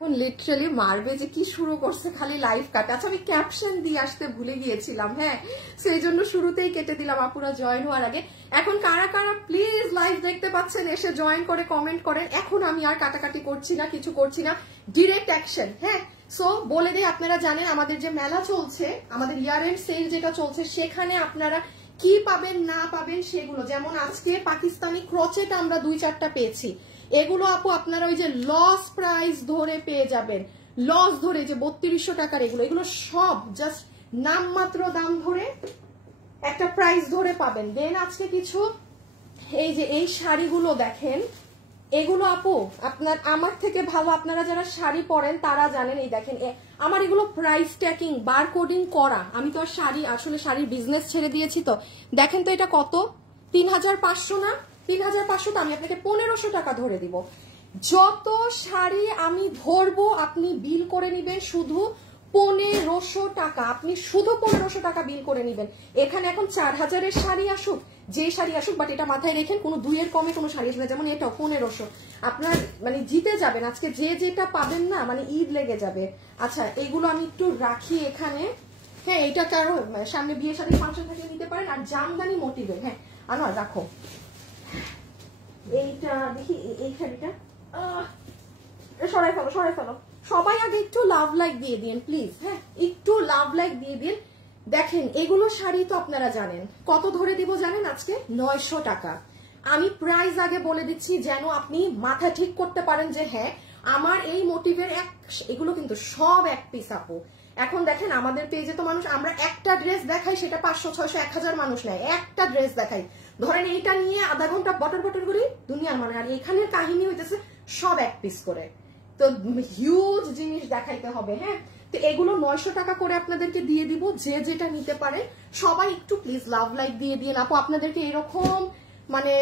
এখন লিটারালি মারবে যে কি শুরু করছে, খালি লাইভ কাটে। আচ্ছা আমি ক্যাপশন দিয়ে আসতে ভুলে গিয়েছিলাম, হ্যাঁ সেই জন্য শুরুতেই কেটে দিলাম আপুরা জয়েন হওয়ার আগে। এখন কারা কারা প্লিজ লাইভ দেখতে পাচ্ছেন এসে জয়েন করে কমেন্ট করেন। এখন আমি আর কাটাকাটি করছি না, কিছু করছি না, ডিরেক্ট অ্যাকশন। হ্যাঁ সো বলে দিই, আপনারা জানেন আমাদের যে মেলা চলছে, আমাদের ইয়ার এন্ড সেল যেটা চলছে, সেখানে আপনারা কি পাবেন না পাবেন সেগুলো, যেমন আজকে পাকিস্তানি ক্রচেট আমরা 2-4টা পেয়েছি। এগুলো আপু আপনারা ওই যে লস প্রাইস ধরে পেয়ে যাবেন, লস ধরে যে 3200 টাকার এগুলো, এগুলো সব জাস্ট নামমাত্র দাম ধরে একটা প্রাইস ধরে পাবেন। দেন আজকে কিছু এই যে এই শাড়িগুলো দেখেন, এগুলো আপু আপনার আমার থেকে ভালো আপনারা যারা শাড়ি পরেন তারা জানেন। এই দেখেন আমার এগুলো প্রাইস ট্যাকিং বারকোডিং করা। আমি তো আর শাড়ি আসলে শাড়ির বিজনেস ছেড়ে দিয়েছি। তো দেখেন তো এটা কত, 3500 না, 3500 তো আমি আপনাকে 1500 টাকা ধরে দিব। যত শাড়ি আমি ধরবো আপনি বিল করে নিবেন শুধু 1500 টাকা, আপনি শুধু 1500 টাকা বিল করে নিবেন। এখানে এখন 4000-এর শাড়ি আসুক, যে শাড়ি আসুক, বাট এটা মাথায় রেখেন কোনো 2-এর কমে কোনো শাড়ি আসবে, যেমন এটাও 1500। আপনার মানে জিতে যাবেন আজকে, যে যেটা পাবেন না মানে ঈদ লেগে যাবে। আচ্ছা এগুলো আমি একটু রাখি এখানে। হ্যাঁ এটা কারো সামনে বিয়ে শাড়ি ফাংশন থাকলে নিতে পারেন। আর জামদানি মোটিভের, হ্যাঁ আনোয়ার রাখো এইটা, দেখি এই শাড়িটা সরাই ফেলো সরাই ফেলো। সবাই আগে একটু লাভ লাইক দিয়ে দিন প্লিজ, হ্যাঁ একটু লাভ লাইক দিয়ে দিন। দেখেন এগুলো শাড়ি তো আপনারা জানেন কত ধরে দিব জানেন, আজকে 900 টাকা। আমি প্রাইস আগে বলে দিচ্ছি যেন আপনি মাথা ঠিক করতে পারেন যে হ্যাঁ আমার এই মোটিভের এগুলো কিন্তু সব এক পিস আপু। এখন দেখেন আমাদের পেজে তো মানুষ, আমরা একটা ড্রেস দেখাই সেটা 500, 600, 1000 মানুষ নেয়। একটা ড্রেস দেখাই, ধরেন এইটা নিয়ে আধা ঘন্টা বটর বটর করি দুনিয়ার মানে। আর এখানের কাহিনী হইতেছে সব এক পিস করে, তো হিউজ জিনিস দেখাইতে হবে। হ্যাঁ তো এগুলো 900 টাকা করে আপনাদেরকে দিয়ে দিব, যে যেটা নিতে পারে সবাই একটু প্লিজ লাভ লাইক দিয়ে দিন আপু। আপনাদেরকে এরকম মানে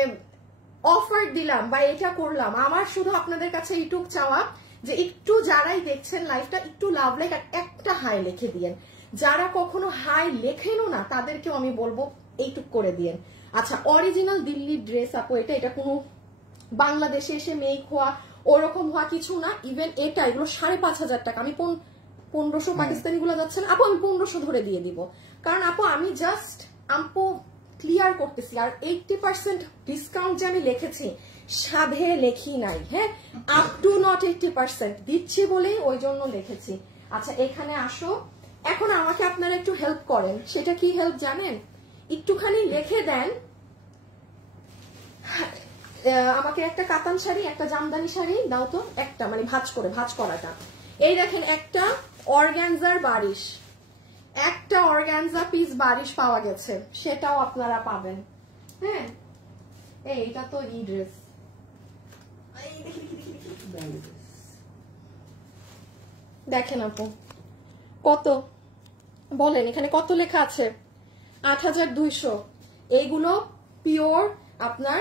অফার দিলাম বা এটা করলাম, আমার শুধু আপনাদের কাছে এইটুক চাওয়া যে একটু যারাই দেখছেন লাইভটা একটু লাভ লাইক আর একটা হাই লিখে দিয়েন। যারা কখনো হাই লেখেনও না তাদেরকেও আমি বলবো এইটুক করে দিয়েন। আচ্ছা অরিজিনাল দিল্লি ড্রেস আপু, এটা কোনো বাংলাদেশে এসে মেক হওয়া ওরকম হওয়া কিছু না। ইভেন এটা এগুলো 5500 টাকা। আমি 1500 পাকিস্তানি গুলো যাচ্ছে না আপু, আমি 1500 ধরে দিয়ে দিব। কারণ আপু আমি জাস্ট আপু ক্লিয়ার করতেছি। আর 80% ডিসকাউন্ট যে আমি লিখেছি সাধে লেখি নাই, হ্যাঁ আপ টু নট 80% দিচ্ছি বলেই ওই জন্য লিখেছি। আচ্ছা এখানে আসো, এখন আমাকে আপনারা একটু হেল্প করেন। সেটা কি হেল্প জানেন, একটুখানি লিখে দেন আমাকে একটা কাতান শাড়ি একটা জামদানি শাড়ি দাও তো, একটা মানে ভাঁজ করাটা। এই দেখেন একটা অর্গানজার বারিশ, একটা অর্গানজা পিস বারিশ পাওয়া গেছে, সেটাও আপনারা পাবেন। হ্যাঁ এইটা তো ই ড্রেস, দেখেন আপু কত বলেন, এখানে কত লেখা আছে 8200। এইগুলো পিওর আপনার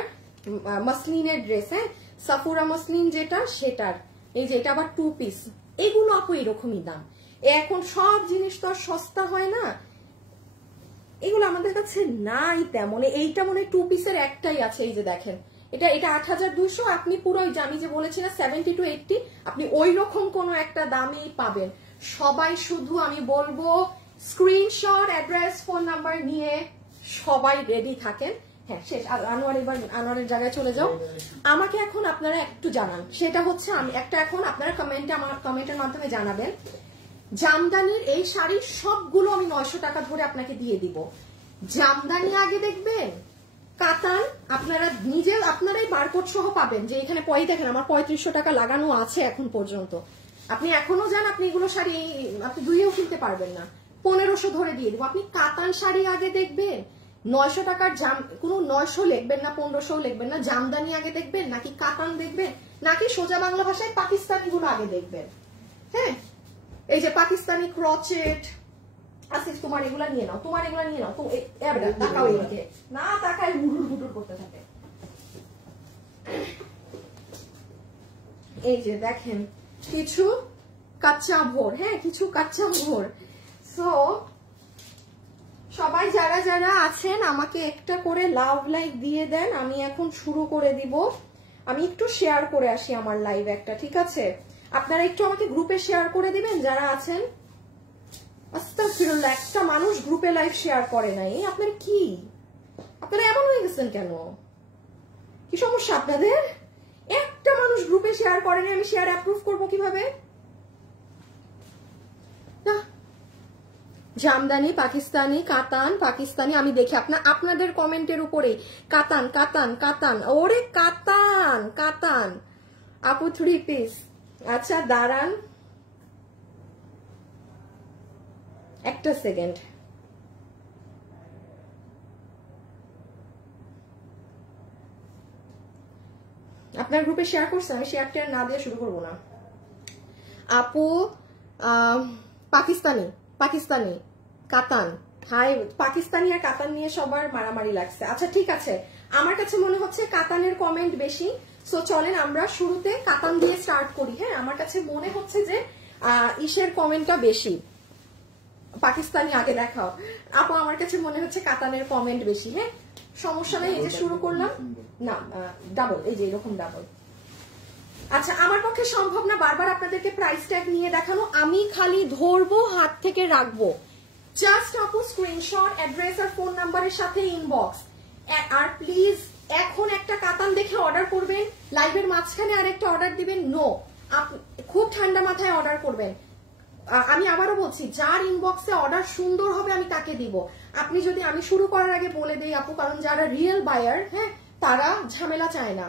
মাসলিনের ড্রেস, হ্যাঁ সাফুরা মাসলিন যেটা সেটার। এই যে এটা আবার 2 পিস, এগুলো আপু এরকমই দাম। এখন সব জিনিস তো আর সস্তা হয় না, এগুলো আমাদের কাছে নাই তেমন। এইটা মনে হয় 2 পিসের একটাই আছে। এই যে দেখেন এটা 8200। আপনি পুরো ওই যে আমি যে বলেছি না 70 to 80, আপনি ওই রকম কোন একটা দামেই পাবেন। সবাই শুধু আমি বলবো স্ক্রিনশট অ্যাড্রেস ফোন নাম্বার নিয়ে সবাই রেডি থাকেন। হ্যাঁ শেষ। আনোয়ার এবার আনোয়ারের জায়গায় চলে যাও। আমাকে এখন আপনারা একটু জানান, সেটা হচ্ছে আমি একটা এখন আপনারা আমার কমেন্টের মাধ্যমে জানাবেন। জামদানির এই শাড়ি সবগুলো আমি 900 টাকা ধরে আপনাকে দিয়ে দিব। জামদানি আগে দেখবেন, কাতান আপনারা নিজে আপনারাই বারকোড সহ পাবেন। যে এখানে দেখেন আমার 3500 টাকা লাগানো আছে এখন পর্যন্ত। আপনি এখনো যান, আপনি এগুলো শাড়ি আপনি দুইয়েও কিনতে পারবেন না, 1500 ধরে দিয়ে দিব। আপনি কাতান শাড়ি আগে দেখবেন, 900 টাকার কোনো 900 লিখবেন না, 1500 লিখবেন না। জামদানি আগে দেখবেন নাকি কাতান দেখবেন, নাকি সোজা বাংলা ভাষায় পাকিস্তানি গুলো আগে দেখবেন। হ্যাঁ এই যে পাকিস্তানি ক্রচেট আসিফ, তোমার এগুলা নিয়ে নাও, তোমার এগুলা নিয়ে নাও। তো তাকাও এদিকে না, তাকায় হুডুর হুডুর করতে থাকে। এই যে দেখেন কিছু কাচ্চা ভোর, হ্যাঁ কিছু কাচ্চা ভোর। সো সবাই যারা যারা আছেন আমাকে একটা করে লাভ লাইক দিয়ে দেন, আমি এখন শুরু করে দিব। আমি একটু শেয়ার করে আসি আমার লাইভ একটা, ঠিক আছে? আপনারা একটু আমাকে গ্রুপে শেয়ার করে দিবেন যারা আছেন। আস্তাগফিরুল্লাহ, একটা মানুষ গ্রুপে লাইভ শেয়ার করে নাই। আপনারা কি, আপনারা এমন হয়ে গেছেন কেন? কি সমস্যা আপনাদের? একটা মানুষ গ্রুপে শেয়ার করেনি, আমি শেয়ার অ্যাপ্রুভ করবো কিভাবে? না, জামদানি পাকিস্তানি, কাতান পাকিস্তানি, আমি দেখি আপনাদের কমেন্টের উপরে কাতান কাতান কাতান, ওরে কাতান কাতান আপু 3 পিস। আচ্ছা দাঁড়ান একটা সেকেন্ড, আপনার গ্রুপে শেয়ার করছে, আমি শেয়ারটা না দিয়ে শুরু করবো না। আপু পাকিস্তানি পাকিস্তানি কাতান, হাই, পাকিস্তানি আর কাতান নিয়ে সবার মারামারি লাগছে। আচ্ছা ঠিক আছে, আমার কাছে মনে হচ্ছে কাতানের কমেন্ট বেশি, সো চলেন আমরা শুরুতে কাতান দিয়ে স্টার্ট করি। হ্যাঁ, আমার কাছে মনে হচ্ছে যে ইসের কমেন্টটা বেশি, পাকিস্তানি আগে দেখাও আপু, আমার কাছে মনে হচ্ছে কাতানের কমেন্ট বেশি। হ্যাঁ সমস্যা নেই, এই যে শুরু করলাম না, ডাবল, এই যে এরকম ডাবল। আচ্ছা আমার পক্ষে সম্ভব না বারবার আপনাদেরকে প্রাইস ট্যাগ নিয়ে দেখানো, আমি খালি ধরবো হাত থেকে রাখবো। জাস্ট আপু স্ক্রিনশট, অ্যাড্রেস আর ফোন নাম্বারের সাথে ইনবক্স। আর প্লিজ এখন একটা কাতান দেখে অর্ডার করবেন, লাইভের মাঝখানে আরেকটা অর্ডার দিবেন নো, খুব ঠান্ডা মাথায় অর্ডার করবেন। আমি আবারও বলছি, যার ইনবক্সে অর্ডার সুন্দর হবে আমি তাকে দিব। আপনি যদি, আমি শুরু করার আগে বলে দেই আপু, কারণ যারা রিয়েল বায়ার, হ্যাঁ তারা ঝামেলা চায় না।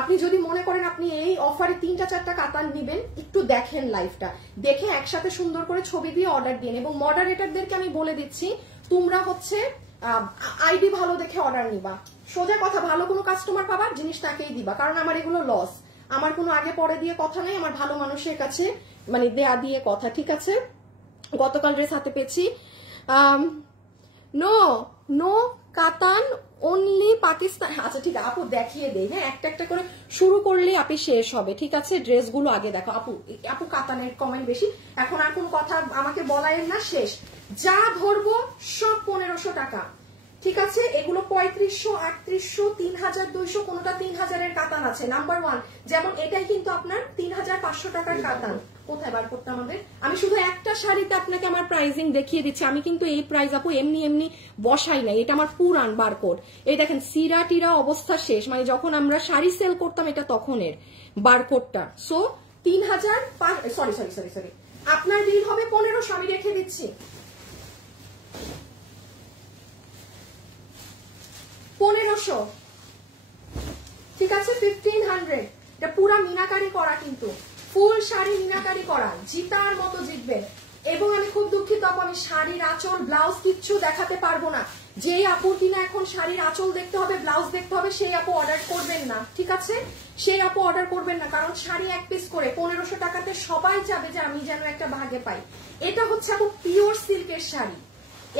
আপনি যদি মনে করেন আপনি এই অফারে 3-4টা কাতান নিবেন, একটু দেখেন লাইভটা, দেখে একসাথে সুন্দর করে ছবি দিয়ে অর্ডার দিন। এবং মডারেটরদেরকে আমি বলে দিচ্ছি, তোমরা হচ্ছে আইডি ভালো দেখে অর্ডার নিবা, সোজা কথা, ভালো কোনো কাস্টমার পাবার জিনিস তাকেই দিবা, কারণ আমার এগুলো লস, আমার কোনো আগে পরে দিয়ে কথা নাই, আমার ভালো মানুষের কাছে মানে দেয়া দিয়ে কথা। ঠিক আছে, গতকাল ড্রেস হাতে পেয়েছি। নো নো কাতান অনলি পাকিস্তান। আচ্ছা ঠিক আছে আপু, দেখিয়ে দেই। হ্যাঁ একটা একটা করে শুরু করলেই আপনি শেষ হবে। ঠিক আছে, ড্রেসগুলো আগে দেখো আপু। আপু কাতানের কমেন্ট বেশি, এখন আর কোন কথা আমাকে বলায়েন না, শেষ। যা ধরবো সব 1500 টাকা। ঠিক আছে, এগুলো 3500, 3800, 3200, কোনোটা 3000-এর কাতান আছে। নাম্বার 1 যেমন এটাই কিন্তু আপনার 3500 টাকার কাতান। কোথায় বার করতে আমাদের, আমি শুধু একটা শাড়িতে আপনাকে আমার প্রাইজিং দেখিয়ে দিচ্ছি, আমি কিন্তু এই প্রাইস আপু এমনি এমনি বসাই নাই, এটা আমার পুরান বারকোড। এই দেখেন সিরা টিরা অবস্থা শেষ, মানে যখন আমরা শাড়ি সেল করতাম এটা তখনের বারকোডটা। So 3000, sorry sorry sorry sorry, আপনার বিল হবে 1500, আমি রেখে দিচ্ছি 1500। ঠিক আছে, 1500। এটা পুরা মিনাকারি করা, কিন্তু ফুল শাড়ি মিনাকারি করা, জিতার মতো জিতবেন। এবং আমি খুব দুঃখিত আপু, আমি শাড়ির আঁচল ব্লাউজ কিচ্ছু দেখাতে পারবো না। যে আপুর কিনা এখন শাড়ির আঁচল দেখতে হবে, ব্লাউজ দেখতে হবে, সেই আপু অর্ডার করবেন না। ঠিক আছে, সেই আপু অর্ডার করবেন না, কারণ শাড়ি এক পিস করে 1500 টাকাতে সবাই চাবে যে আমি যেন একটা ভাগে পাই। এটা হচ্ছে আপু পিওর সিল্কের শাড়ি,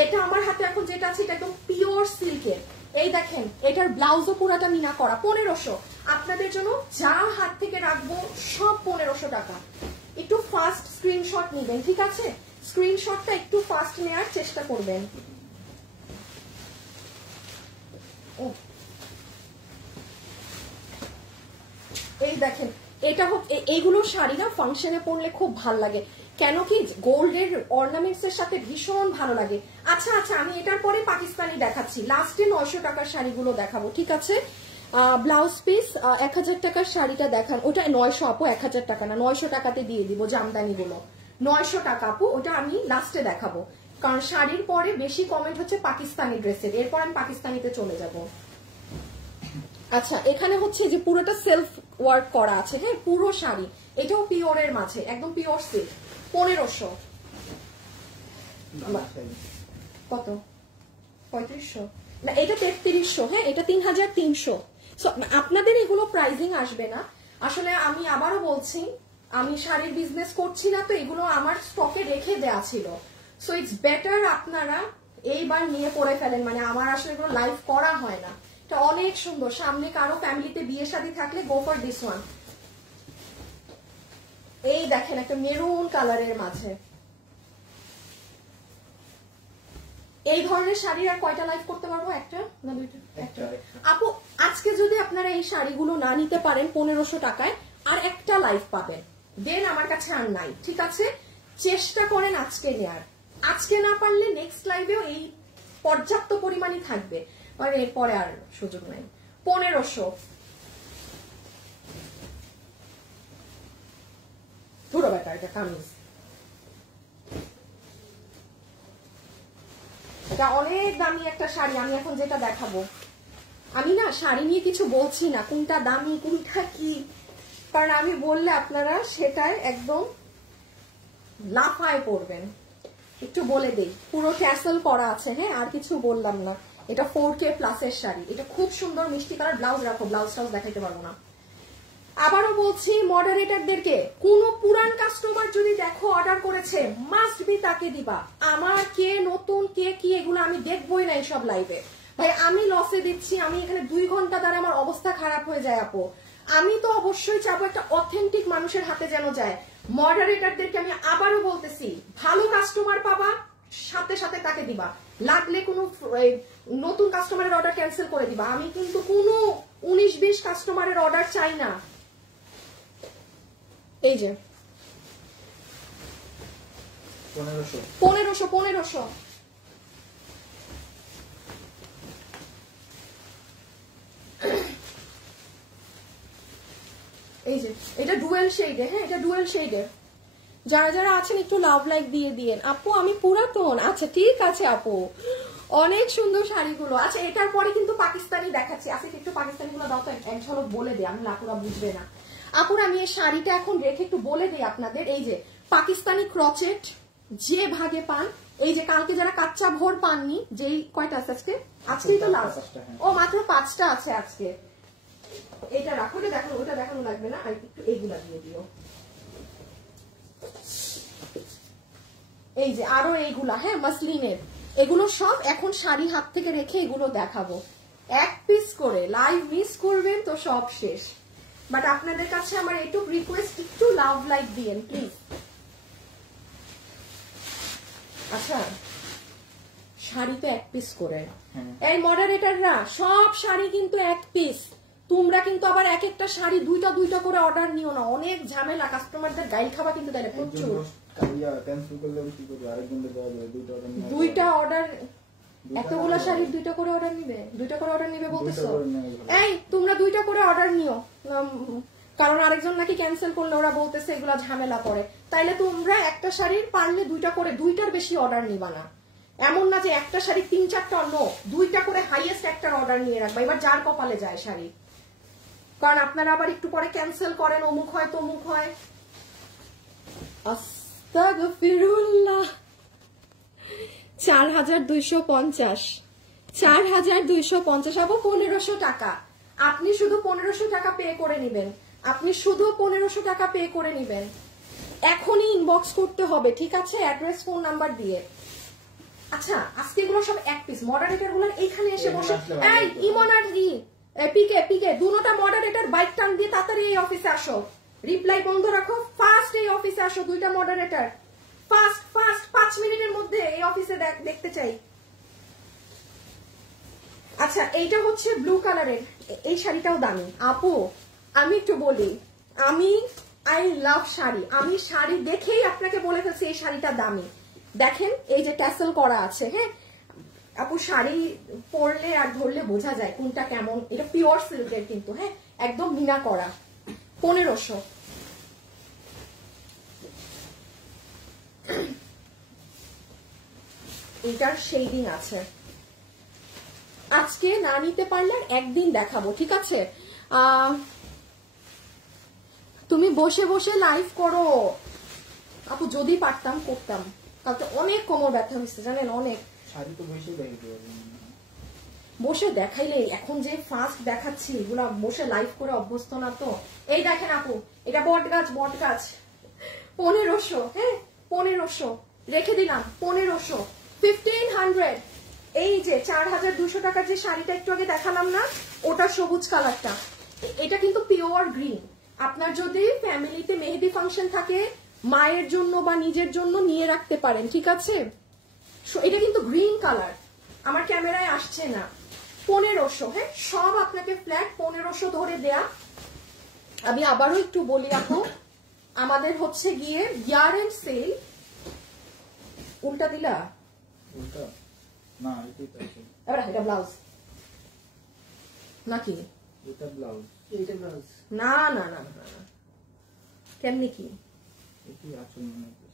এটা আমার হাতে এখন যেটা আছে এটা একদম পিওর সিল্কের। এই দেখেন এটার ব্লাউজও পুরাটা মিনা করা, 1500। আপনাদের জন্য যা হাত থেকে রাখবো সব 1500 টাকা। একটু ফাস্ট স্ক্রিনশট নেবেন। ঠিক আছে, স্ক্রিনশটটা একটু ফাস্ট নেওয়ার চেষ্টা করবেন। এই দেখেন এটা হোক, এইগুলো শাড়ি না ফাংশনে পরলে খুব ভাল লাগে, কেন কি গোল্ডের অর্নামেন্টস এর সাথে ভীষণ ভালো লাগে। আচ্ছা আচ্ছা, আমি এটার পরে পাকিস্তানি দেখাচ্ছি, লাস্টে 900 টাকার শাড়িগুলো দেখাবো। ঠিক আছে, ব্লাউজ পিস 1000 টাকার শাড়িটা দেখান, ওটা 900 আপু, 1000 টাকা না, 900 টাকাতে দিয়ে দিব জামদানি গুলো, 900 টাকা আপু, ওটা আমি লাস্টে দেখাবো। কারণ শাড়ির পরে বেশি কমেন্ট হচ্ছে পাকিস্তানি ড্রেসের, এরপর আমি পাকিস্তানিতে চলে যাব। আচ্ছা এখানে হচ্ছে যে পুরোটা সেলফ ওয়ার্ক করা আছে, হ্যাঁ পুরো শাড়ি, এটাও পিওরের মাঝে, একদম পিওর সিল্ক, 1500। কত, 3500 না, এটা 3300। হ্যাঁ এটা 3300। আপনাদের এগুলো প্রাইজিং আসবে না। আসলে আমি আবারও বলছি, আমি শাড়ির বিজনেস করছি না, তো এগুলো আমার স্টকে রেখে দেয়া ছিল। সো ইটস বেটার আপনারা এইবার নিয়ে পড়ে ফেলেন, মানে আমার আসলে এগুলো লাইভ করা হয় না। এটা অনেক সুন্দর, সামনে কারো ফ্যামিলিতে বিয়ে শাদী থাকলে গো ফর দিস ওয়ান। এই দেখেন একটা মেরুন কালারের মাঝে, এই ধরনের শাড়ি আর কয়টা লাইভ করতে পারবো? একটা না দুইটা? একটা আপু, আজকে যদি আপনারা এই শাড়িগুলো না নিতে পারেন 1500 টাকায়, আর একটা লাইভ পাবেন, দেন আমার কাছে আর নাই, ঠিক আছে? চেষ্টা করেন আজকে নেয়ার, আজকে না পারলে নেক্সট লাইভেও এই পর্যাপ্ত পরিমাণই থাকবে, মানে এরপরে আর সুযোগ নাই। 1500 ধরো বেটা, এটা কামিজ, এটা অনেক দামি একটা শাড়ি। আমি এখন যেটা দেখাবো, আমি না শাড়ি নিয়ে কিছু বলছি না কোনটা দামি কোনটা কি, কারণ আমি বললে আপনারা সেটাই একদম লাফায় পড়বেন। একটু বলে দেই, পুরো ট্যাসেল করা আছে, হ্যাঁ, আর কিছু বললাম না। এটা 4K প্লাসের শাড়ি, এটা খুব সুন্দর মিষ্টি কালার। ব্লাউজ রাখো, ব্লাউজটাও দেখাইতে পারবো না। আবারও বলছি মডারেটরদেরকে, কোন পুরান কাস্টমার যদি দেখো অর্ডার করেছে, মাস্ট বি তাকে দিবা। আমার কে নতুন কে কি এগুলো আমি দেখবই না এইসব লাইভে। ভাই আমি লসে দিচ্ছি, আমি এখানে 2 ঘন্টা দ্বারা আমার অবস্থা খারাপ হয়ে যায় আপু। আমি তো অবশ্যই চাবো একটা অথেন্টিক মানুষের হাতে যেন যায়। মডারেটরদেরকে আমি আবারও বলতেছি, ভালো কাস্টমার পাবা, সাথে সাথে তাকে দিবা। লাগলে কোনো নতুন কাস্টমারের অর্ডার ক্যান্সেল করে দিবা। আমি কিন্তু কোনো 19-20 কাস্টমারের অর্ডার চাই না। এই যে 1500 এই যে এটা ডুয়েল শেডে, হ্যাঁ এটা ডুয়েল শেডে। যারা যারা আছেন একটু লাভ লাইক দিয়ে দিয়েন। আপু আমি পুরাতন, আচ্ছা ঠিক আছে আপু, অনেক সুন্দর শাড়িগুলো। আচ্ছা এটার পরে কিন্তু পাকিস্তানি দেখাচ্ছি, আসিফ একটু পাকিস্তানি গুলো দাও তো, এক ঝলক বলে দে, আমি আপুরা বুঝবে না। আপুরা আমি এই শাড়িটা এখন রেখে একটু বলে দিই আপনাদের। এই যে পাকিস্তানি ক্রচেট যে ভাগে পান, এই যে কালকে যারা কাচ্চা ভোর পাননি, যেই কয়টা আছে আজকে, আজকেই তো লাস্ট, ও মাত্র 5টা আছে আজকে। এটা রাখো, এটা দেখানো, ওটা দেখানো লাগবে না, আর একটু এইগুলা দিয়ে দিও। এই যে আরো এইগুলা, হ্যাঁ মাসলিনের, এগুলো সব এখন শাড়ি হাত থেকে রেখে এগুলো দেখাবো। 1 পিস করে লাইভ মিস করবেন তো সব শেষ। বাট আপনাদের কাছে আমার এইটুকু রিকোয়েস্ট, একটু লাভ লাইক দিয়েন প্লিজ। আচ্ছা শাড়ি তো 1 পিস করে, এই মডারেটররা সব শাড়ি কিন্তু 1 পিস। তোমরা কিন্তু আবার এক একটা শাড়ি দুইটা করে অর্ডার নিও না, অনেক ঝামেলা, কাস্টমারদের গাইল খাবা কিন্তু তাহলে প্রচুর। দুইটা অর্ডার, এতগুলা শাড়ির 2টা করে অর্ডার নিবে, 2টা করে অর্ডার নিবে বলতেছো? এই তোমরা 2টা করে অর্ডার নিও, কারণ আরেকজন নাকি ক্যান্সেল করলে ওরা বলতেছে এগুলা ঝামেলা পড়ে। তাইলে তোমরা একটা শাড়ির পারলে 2টা করে, 2টার বেশি অর্ডার নিবা না। এমন না যে একটা শাড়ি 3-4টা, নো, 2টা করে হাইয়েস্ট একটা অর্ডার নিয়ে রাখবা। এবার যার কপালে যায় শাড়ি, কারণ আপনারা আবার একটু পরে ক্যান্সেল করেন, অমুক হয় তমুক হয়। আস্তাগফিরুল্লাহ। 4250, 4250 আবু 1500 টাকা। আপনি শুধু 1500 টাকা পে করে নিবেন, আপনি শুধু 1500 টাকা পে করে নিবেন। এখনই ইনবক্স করতে হবে, ঠিক আছে, অ্যাড্রেস ফোন নাম্বার দিয়ে। আচ্ছা আজকে এগুলো সব 1 পিস। মডারেটর গুলো এইখানে এসে বসে, এই ইমন আর পিকে দুটোটা মডারেটর বাইক টান দিয়ে তাড়াতাড়ি এই অফিসে আসো, রিপ্লাই বন্ধ রাখো, ফার্স্ট এই অফিসে আসো, 2টা মডারেটর ফার্স্ট 5 মিনিটের মধ্যে এই অফিসে দেখতে চাই। আচ্ছা এইটা হচ্ছে ব্লু কালারের, এই শাড়িটাও দামি। আপু আমি একটু বলি, আমি আই লাভ শাড়ি, আমি শাড়ি দেখেই আপনাকে বলে ফেলছি এই শাড়িটা দামি। দেখেন এই যে ট্যাসেল করা আছে, হ্যাঁ আপু শাড়ি পরলে আর ধরলে বোঝা যায় কোনটা কেমন। এটা পিওর সিল্কের কিন্তু, হ্যাঁ একদম মিনা করা। 1500। এটার শেডিং আছে, আজকে না নিতে পারলে একদিন দেখাবো, ঠিক আছে? তুমি বসে বসে লাইভ করো আপু, যদি পারতাম করতাম, কালকে অনেক কোমর ব্যথা হয়েছে জানেন, অনেক। বসে দেখাইলে এখন যে ফাস্ট দেখাচ্ছি এগুলা বসে লাইভ করে অভ্যস্ত না তো। এই দেখেন আপু, এটা বট গাছ 1500, হ্যাঁ 1500 রেখে দিলাম, 1500, 1500। এই যে 4200 টাকার যে শাড়িটা একটু আগে দেখালাম না, ওটা সবুজ কালারটা, এটা কিন্তু পিওর গ্রিন। আপনার যদি ফ্যামিলিতে মেহেদি ফাংশন থাকে, মায়ের জন্য বা নিজের জন্য নিয়ে রাখতে পারেন, ঠিক আছে? এটা কিন্তু গ্রিন কালার, আমার ক্যামেরায় আসছে না। 1500, হ্যাঁ সব আপনাকে ফ্ল্যাট 1500 ধরে দেয়া। আমি আবারও একটু বলি আপু, আমাদের হচ্ছে গিয়ে ইয়ার এন্ড সেল। উল্টা দিলা? উল্টা না, এটাই তো আছে। এবার এটা ব্লাউজ নাকি? এটা ব্লাউজ। এইটা ব্লাউজ। না না না না না, কেমনি কি? এটি আঁচল মনে হচ্ছে।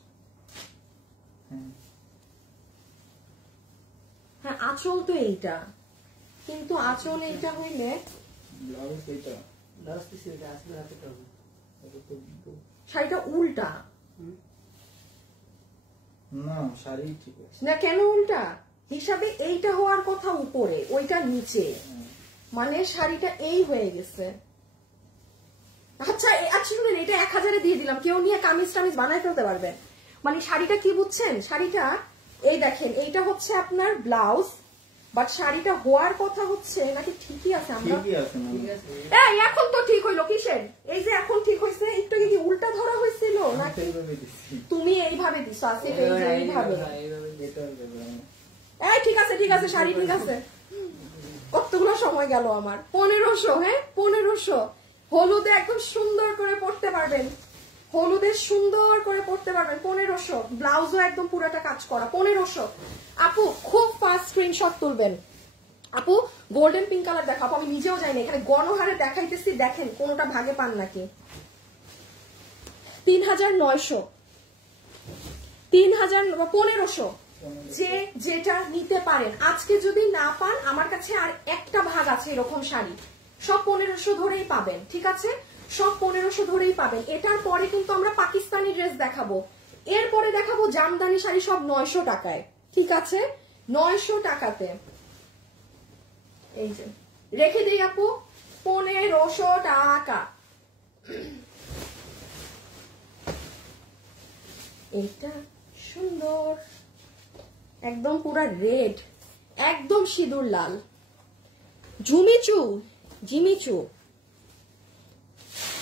হ্যাঁ আঁচল তো এইটা, কিন্তু আঁচল এইটা হইলে ব্লাউজ এইটা। ব্লাউজ পিস এটা আসলে হাতে পাবো। শাড়িটা উল্টা না, শাড়ি ঠিক আছে না। কেন উল্টা? হিসাবে এইটা হওয়ার কথা উপরে, ওইটা নিচে, মানে শাড়িটা এই হয়ে গেছে। আচ্ছা আচ্ছা শুনেন, এটা 1000-এ দিয়ে দিলাম, কেউ নিয়ে কামিজ টামিজ বানায় ফেলতে পারবে। মানে শাড়িটা কি বুঝছেন, শাড়িটা এই দেখেন, এইটা হচ্ছে আপনার ব্লাউজ, বাট শাড়িটা হওয়ার কথা হচ্ছে নাকি ঠিকই আছে? আমরা ঠিকই আছে না? ঠিক আছে। এই এখন তো ঠিক হইলো কিসের? এই যে এখন ঠিক হইছে, একটু কি উল্টা ধরা হইছিল নাকি? এইভাবে দিছি। তুমি এইভাবে দিছো আসিফ, এই যে এইভাবে। এটা দেব। এই ঠিক আছে ঠিক আছে, শাড়ি ঠিক আছে। কতগুলো সময় গেল আমার? 1500। হ্যাঁ 1500। হলুদে একদম সুন্দর করে পরতে পারবেন, হলুদে সুন্দর করে পরতে পারবেন। 1500। ব্লাউজও একদম পুরাটা কাজ করা। 1500। আপু খুব ফাস্ট স্ক্রিনশট তুলবেন। আপু গোল্ডেন পিঙ্ক কালার দেখো। আপু আমি নিজেও যাই না, এখানে গণহারে দেখাইতেছি, দেখেন কোনোটা ভাগে পান নাকি। 3900, 1500। যে যেটা নিতে পারেন। আজকে যদি না পান, আমার কাছে আর একটা ভাগ আছে এরকম শাড়ি, সব 1500 ধরেই পাবেন। ঠিক আছে, সব 1500 ধরেই পাবেন। এটার পরে কিন্তু আমরা পাকিস্তানি ড্রেস দেখাবো, এরপরে দেখাবো জামদানি শাড়ি, সব 900 টাকায়। ঠিক আছে, 900 টাকাতে। এই যে রেখে দিই আপু, 1500 টাকা। এটা সুন্দর, একদম পুরা রেড, একদম সিঁদুর লাল। ঝুমিচু জিমিচু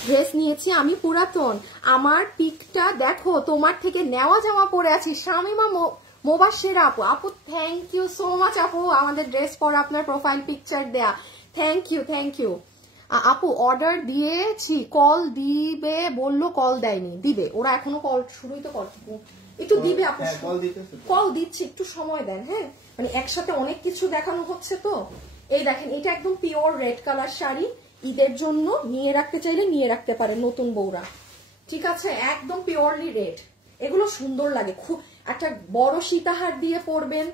ড্রেস নিয়েছি আমি পুরাতন। আমার পিকটা দেখো, তোমার থেকে নেওয়া জামা পরে আছি। শামিমা মোবাশ্বেরা আপু, আপু থ্যাংক ইউ সো মাচ আপু, আমাদের ড্রেস পরে আপনার প্রোফাইল পিকচার দেয়া, থ্যাংক ইউ থ্যাংক ইউ আপু। অর্ডার দিয়েছি, কল দিবে বললো, কল দেয়নি, দিবে ওরা এখনো, কল শুরুই তো একটু দিবে আপু, কল দিচ্ছি, একটু সময় দেন। হ্যাঁ মানে একসাথে অনেক কিছু দেখানো হচ্ছে তো। এই দেখেন, এটা একদম পিওর রেড কালার শাড়ি, ঈদের জন্য নিয়ে রাখতে চাইলে নিয়ে রাখতে পারে নতুন বউরা। ঠিক আছে, একদম পিওরলি রেড। এগুলো সুন্দর লাগে খুব, একটা বড় সীতাহার দিয়ে পরবেন,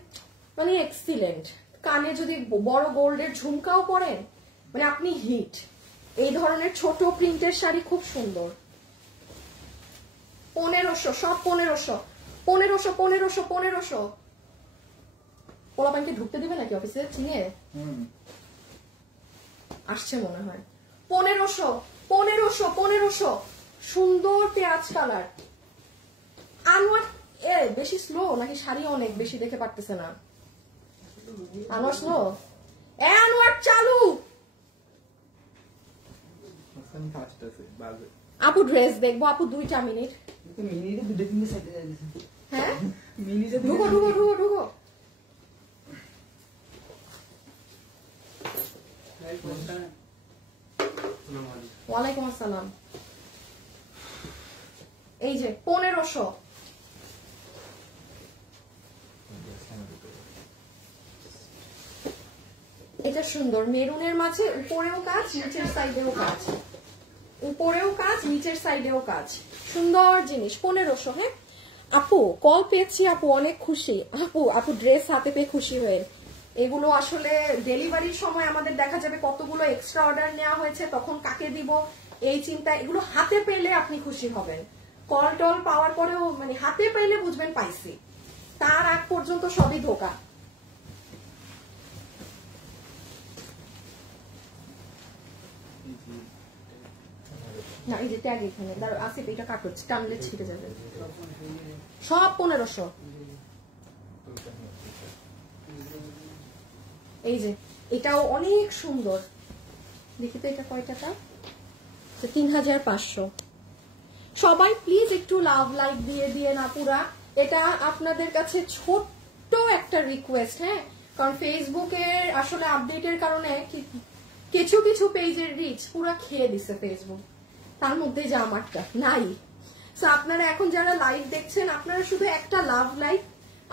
মানে এক্সিলেন্ট। কানে যদি বড় গোল্ডের ঝুমকাও পরেন, মানে আপনি হিট। এই ধরনের ছোট প্রিন্টের শাড়ি খুব সুন্দর। 1500, সব 1500, 1500, 1500, 1500। পোলাপানকে ঢুকতে দিবে নাকি অফিসে? চিনে আসছে মনে হয়। 1500, 1500, 1500। সুন্দর পেঁয়াজ কালার। আনোয়ার বেশি স্লো নাকি শাড়ি অনেক বেশি দেখে পারতেছে না? আনোয়ার স্লো, আনোয়ার চালু। আপু ড্রেস দেখবো আপু, 2টা মিনিট। হ্যাঁ ঢুকো ঢুকো ঢুকো ঢুকো। ওয়ালাইকুম আসসালাম। এই যে 1500। এটা সুন্দর, মেরুনের মাঝে উপরেও কাজ, নিচের সাইডেও কাজ, উপরেও কাজ, নিচের সাইডেও কাজ, সুন্দর জিনিস। 1500। হ্যাঁ আপু কল পেয়েছি আপু, অনেক খুশি আপু। আপু ড্রেস হাতে পেয়ে খুশি হয়ে, এগুলো আসলে ডেলিভারির সময় আমাদের দেখা যাবে কতগুলো এক্সট্রা অর্ডার নেওয়া হয়েছে, তখন কাকে দিব এই চিন্তা। এগুলো হাতে পেলে আপনি খুশি হবেন। কল টল পাওয়ার পরেও মানে হাতে পেলে বুঝবেন পাইছি, তার আগ পর্যন্ত সবই ধোকা। না এই যে ট্যাগ এখানে দাঁড়াও, আসিফ এটা কাটো, টানলে ছিঁড়ে যাবে। সব 1500। এই যে এটাও অনেক সুন্দর, দেখি তো এটা কয় টাকা? 3500। সবাই প্লিজ একটু লাভ লাইক দিয়ে দিয়ে না পুরা, এটা আপনাদের কাছে ছোট্ট একটা রিকোয়েস্ট। হ্যাঁ কারণ ফেসবুকের আসলে আপডেটের কারণে কিছু কিছু পেজের রিচ পুরা খেয়ে দিছে ফেসবুক, তার মধ্যে যে আমারটা নাই। সো আপনারা এখন যারা লাইভ দেখছেন আপনারা শুধু একটা লাভ লাইক,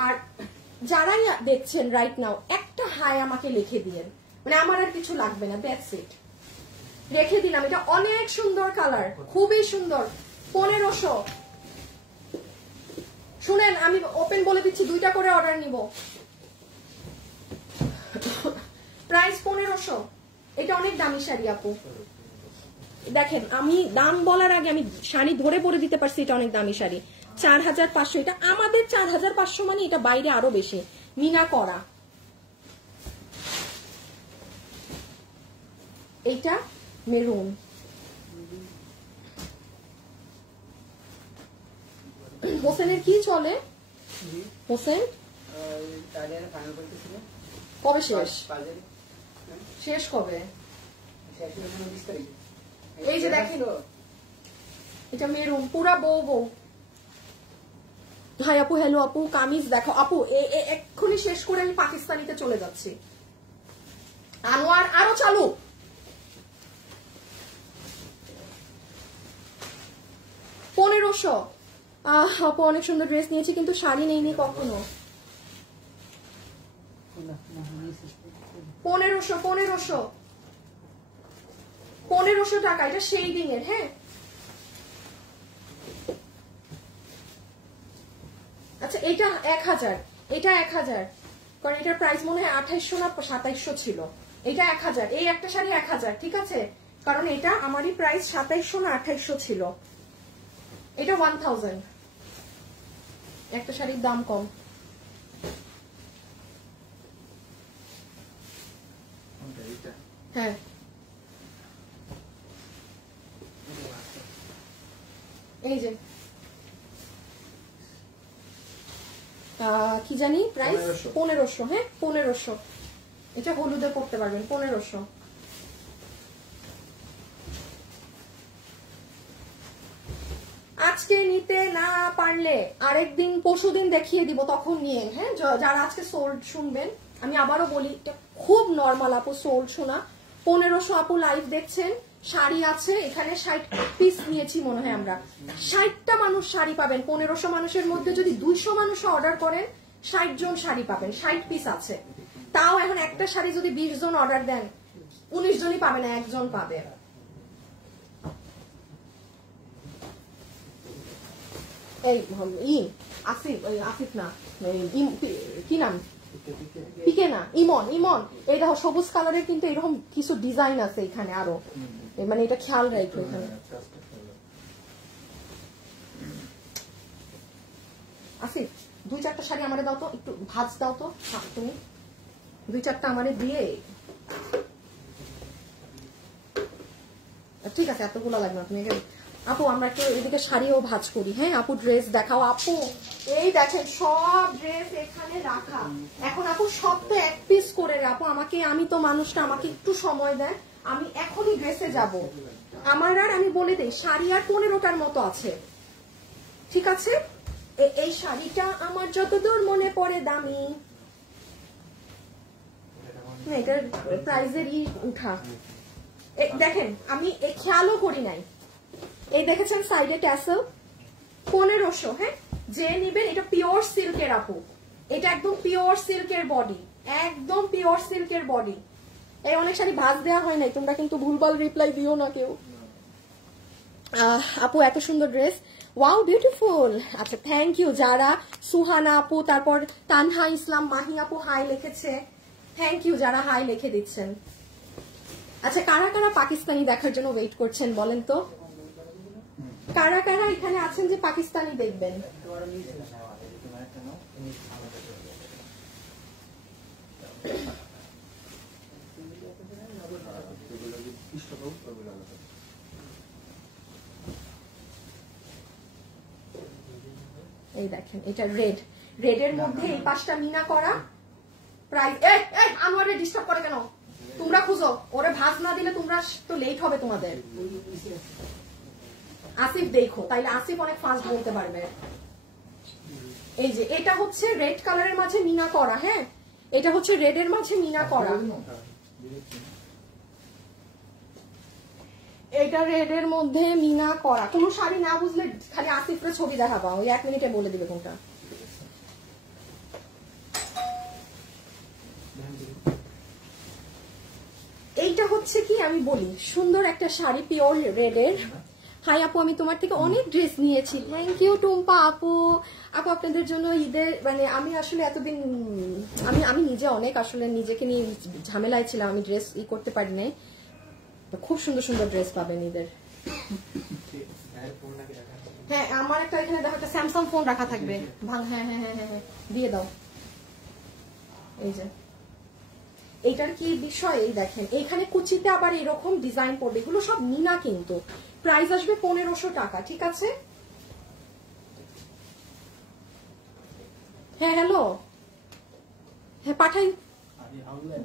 আর যারাই দেখছেন রাইট নাও একটা হাই আমাকে লিখে দিয়েন, মানে আমার আর কিছু লাগবে না, দ্যাটস ইট। রেখে দিলাম, এটা অনেক সুন্দর কালার, খুবই সুন্দর। 1500। শুনেন আমি ওপেন বলে দিচ্ছি, 2টা করে অর্ডার নিব, প্রাইস 1500। এটা অনেক দামি শাড়ি আপু, দেখেন আমি দাম বলার আগে আমি শাড়ি ধরে পরে দিতে পারছি এটা অনেক দামি শাড়ি। 4500, এটা আমাদের 4500 মানে এটা বাইরে আরো বেশি মিনা করা। এইটা মেরুন, হোসেনের কি চলে? হোসেন কবে শেষ? শেষ কবে? এই যে দেখেন এটা মেরুন, পুরা বউ বউ। হাই আপু, হ্যালো আপু, কামিজ দেখো আপু, এক্ষুনি শেষ করে আমি পাকিস্তানিতে চলে যাচ্ছি। আনোয়ার আরো চালু। $1500। আপু অনেক সুন্দর ড্রেস নিয়েছি কিন্তু শাড়ি নেইনি কখনো। 1500 টাকা, এটা সেই দিনের। হ্যাঁ আচ্ছা, এটা 1000, এটা 1000, কারণ এটার প্রাইস মনে হয় 2800 না 2700 ছিল। এটা 1000, এই একটা শাড়ি 1000, ঠিক আছে, কারণ এটা আমারই প্রাইস 2700 না 2800 ছিল। এটা 1000, একটা শাড়ির দাম কম। হ্যাঁ এই যে কি জানি প্রাইস 1500। হ্যাঁ 1500, এটা হলুদে পড়তে পারবেন 1500। আজকে নিতে না পারলে আরেকদিন পরশুদিন দেখিয়ে দিব, তখন নিয়ে। হ্যাঁ যারা আজকে সোল্ড শুনবেন, আমি আবারও বলি এটা খুব নর্মাল আপু সোল্ড শোনা। 1500 আপু লাইভ দেখছেন, শাড়ি আছে এখানে 60 পিস নিয়েছি মনে হয় আমরা। 60টা মানুষ শাড়ি পাবেন। 1500 মানুষের মধ্যে যদি 200 মানুষ অর্ডার করেন 60 জন শাড়ি পাবেন, 60 পিস আছে। তাও এখন একটা শাড়ি যদি 20 জন অর্ডার দেন 19 জনই পাবে না, একজন পাবে। এই আসিফ, আসিফ না, কি নাম, পিকে না, ইমন। ইমন এই দেখো সবুজ কালারের কিন্তু এরকম কিছু ডিজাইন আছে এখানে আরো, মানে এটা খেয়াল রাখো। এখানে আসিফ 2-4টা শাড়ি আমারে দাও তো, একটু ভাজ দাও তো তুমি, 2-4টা আমারে দিয়ে। ঠিক আছে এতগুলো লাগবে না, তুমি আপু আমরা একটু এদিকে শাড়িও ভাজ করি। হ্যাঁ আপু ড্রেস দেখাও। আপু এই দেখেন সব ড্রেস এখানে রাখা। এখন আপু সব তো 1 পিস করে। আপু আমাকে, আমি তো মানুষটা, আমাকে একটু সময় দেন, আমি এখনই ড্রেসে যাব। আমার আর আমি বলে দেই শাড়ি আর 15টার মতো আছে, ঠিক আছে। এই শাড়িটা আমার যতদূর মনে পড়ে দামি, এটার প্রাইজের উঠা দেখেন, আমি খেয়ালও করি নাই। এই দেখেছেন সাইডে ট্যাসেল, 1500। হ্যাঁ যে নিবেন, এটা পিওর সিল্কের আপু, এটা একদম পিওর সিল্কের বডি, একদম পিওর সিল্কের বডি। এই অনেক শাড়ি ভাজ দেওয়া হয় নাই, তোমরা কিন্তু ভুলভাল রিপ্লাই দিও না কেউ। আপু এত সুন্দর ড্রেস, ওয়াও বিউটিফুল। আচ্ছা থ্যাংক ইউ যারা, সুহানা আপু, তারপর তানহা ইসলাম, মাহি আপু হাই লিখেছে, থ্যাংক ইউ যারা হাই লিখে দিচ্ছেন। আচ্ছা কারা কারা পাকিস্তানি দেখার জন্য ওয়েট করছেন বলেন তো, কারা কারা এখানে আছেন যে পাকিস্তানি দেখবেন? এই দেখেন এটা রেড, রেডের মধ্যে এই পাশটা মিনা করা। প্রাইস আনোয়ারে ডিস্টার্ব করে কেন? তোমরা খুঁজো, ওরে ভাজ না দিলে তোমরা তো লেট হবে তোমাদের। আসিফ দেখো, তাইলে আসিফ অনেক ফাস্ট বলতে পারবে। এই যে এটা হচ্ছে রেড কালারের মাঝে মিনা করা। হ্যাঁ এটা হচ্ছে রেডের মাঝে মিনা করা। এটা রেডের মধ্যে মিনা করা। কোনো শাড়ি না বুঝলে খালি আসিফের ছবি দেখাবা, ওই 1 মিনিটে বলে দিবে কোনটা। এইটা হচ্ছে কি আমি বলি, সুন্দর একটা শাড়ি পিওর রেডের। হাই আপু, আমি তোমার থেকে অনেক ড্রেস নিয়েছি। থ্যাংক ইউ টুম্পা আপু। আপু আপনাদের জন্য ঈদের মানে আমি আসলে এতদিন আমি নিজে অনেক আসলে নিজেকে নিয়ে ঝামেলায় ছিলাম, আমি ড্রেস করতে পারি নাই। খুব সুন্দর সুন্দর ড্রেস পাবেন ঈদের। হ্যাঁ আমার একটা এখানে দেখো একটা স্যামসাং ফোন রাখা থাকবে। হ্যাঁ হ্যাঁ হ্যাঁ হ্যাঁ দিয়ে দাও। এই যে এইটার কি বিষয়, এই দেখেন এইখানে কুচিতে আবার এরকম ডিজাইন পড়বে, এগুলো সব মিনা কিন্তু। প্রাইস আসবে 1500 টাকা, ঠিক আছে? হ্যাঁ হ্যালো, হ্যাঁ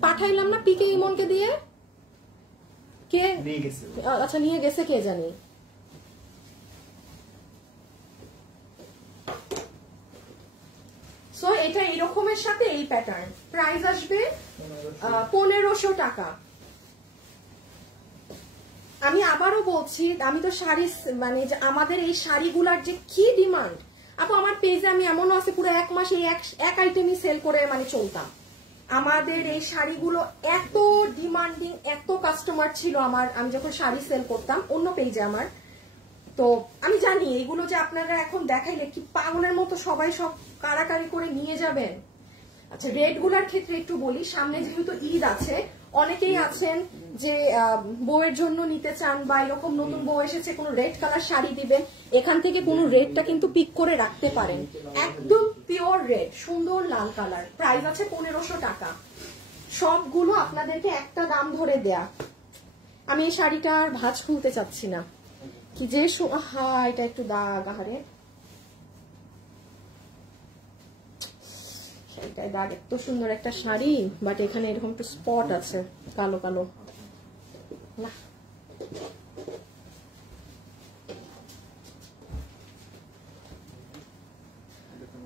পাঠাইলাম না পিকে ইমনকে দিয়ে। কে আচ্ছা নিয়ে গেছে কে জানি। সো এটা এরকমের সাথে এই প্যাটার্ন, প্রাইস আসবে 1500 টাকা। আমি আবারও বলছি, আমি তো শাড়ি মানে আমাদের এই শাড়িগুলার যে কি ডিমান্ড আপু, আমার পেজে আমি এমনও আছে পুরো 1 মাস এই এক আইটেমই সেল করে মানে চলতাম। আমাদের এই শাড়িগুলো এত ডিমান্ডিং, এত কাস্টমার ছিল আমার, আমি যখন শাড়ি সেল করতাম অন্য পেজে আমার। তো আমি জানি এগুলো যে আপনারা এখন দেখাইলে কি পাগলের মতো সবাই সব কারাকারি করে নিয়ে যাবেন। আচ্ছা রেড গুলার ক্ষেত্রে একটু বলি, সামনে যেহেতু ঈদ আছে, অনেকেই আছেন যে বউয়ের জন্য নিতে চান বা এরকম নতুন বউ এসেছে কোনো রেড কালার শাড়ি দিবেন, এখান থেকে কোনো রেডটা কিন্তু পিক করে রাখতে পারেন। একদম পিওর রেড, সুন্দর লাল কালার, প্রাইস আছে 1500 টাকা। সবগুলো আপনাদেরকে একটা দাম ধরে দেয়া। আমি এই শাড়িটা আর ভাঁজ খুলতে চাচ্ছি না, কি যে এটা একটু দাগ, আহারে শাড়িটায় দাগ। এত সুন্দর একটা শাড়ি, বাট এখানে এরকম একটু স্পট আছে কালো কালো। না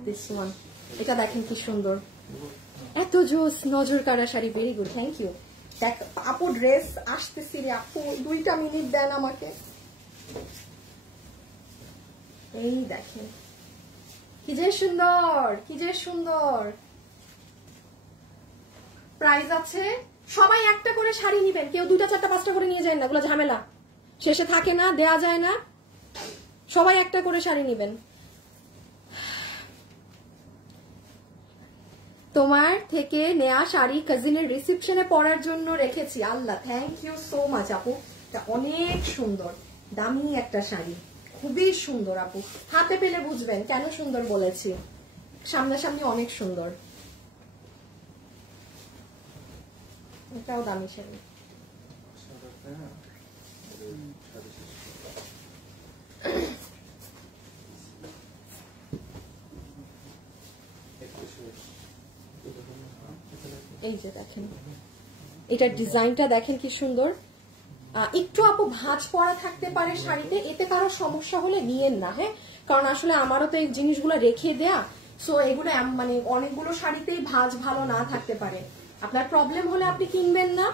দিস ওয়ান, এটা দেখেন কি সুন্দর, এত জোস, নজর কাড়া sari, very good, thank you. দেখ আপু ড্রেস আসতেছি রে আপু, 2টা মিনিট দেন আমাকে। এই দেখেন কি যে সুন্দর, কি যে সুন্দর। প্রাইস আছে, সবাই একটা করে শাড়ি নিবেন, কেউ 2টা 4টা 5টা করে নিয়ে যায় না, ওগুলো ঝামেলা, শেষে থাকে না, দেয়া যায় না। সবাই একটা করে শাড়ি নিবেন। তোমার থেকে নেয়া শাড়ি কাজিনের রিসেপশনে পরার জন্য রেখেছি। আল্লাহ, থ্যাংক ইউ সো মাচ আপু, এটা অনেক সুন্দর, দামি একটা শাড়ি, খুবই সুন্দর আপু। হাতে পেলে বুঝবেন কেন সুন্দর বলেছি, সামনাসামনি অনেক সুন্দর। এটাও দামি শাড়ি। এই যে দেখেন এটার ডিজাইনটা দেখেন কি সুন্দর। একটু আপু ভাঁজ পরা থাকতে পারে শাড়িতে, এতে কারো সমস্যা হলে নিয়েন না, হ্যাঁ, কারণ আসলে আমারও তো এই জিনিসগুলো রেখে দেয়া, সো এগুলো মানে অনেকগুলো শাড়িতেই ভাঁজ ভালো না থাকতে পারে, আপনার প্রবলেম হলে আপনি কিনবেন না,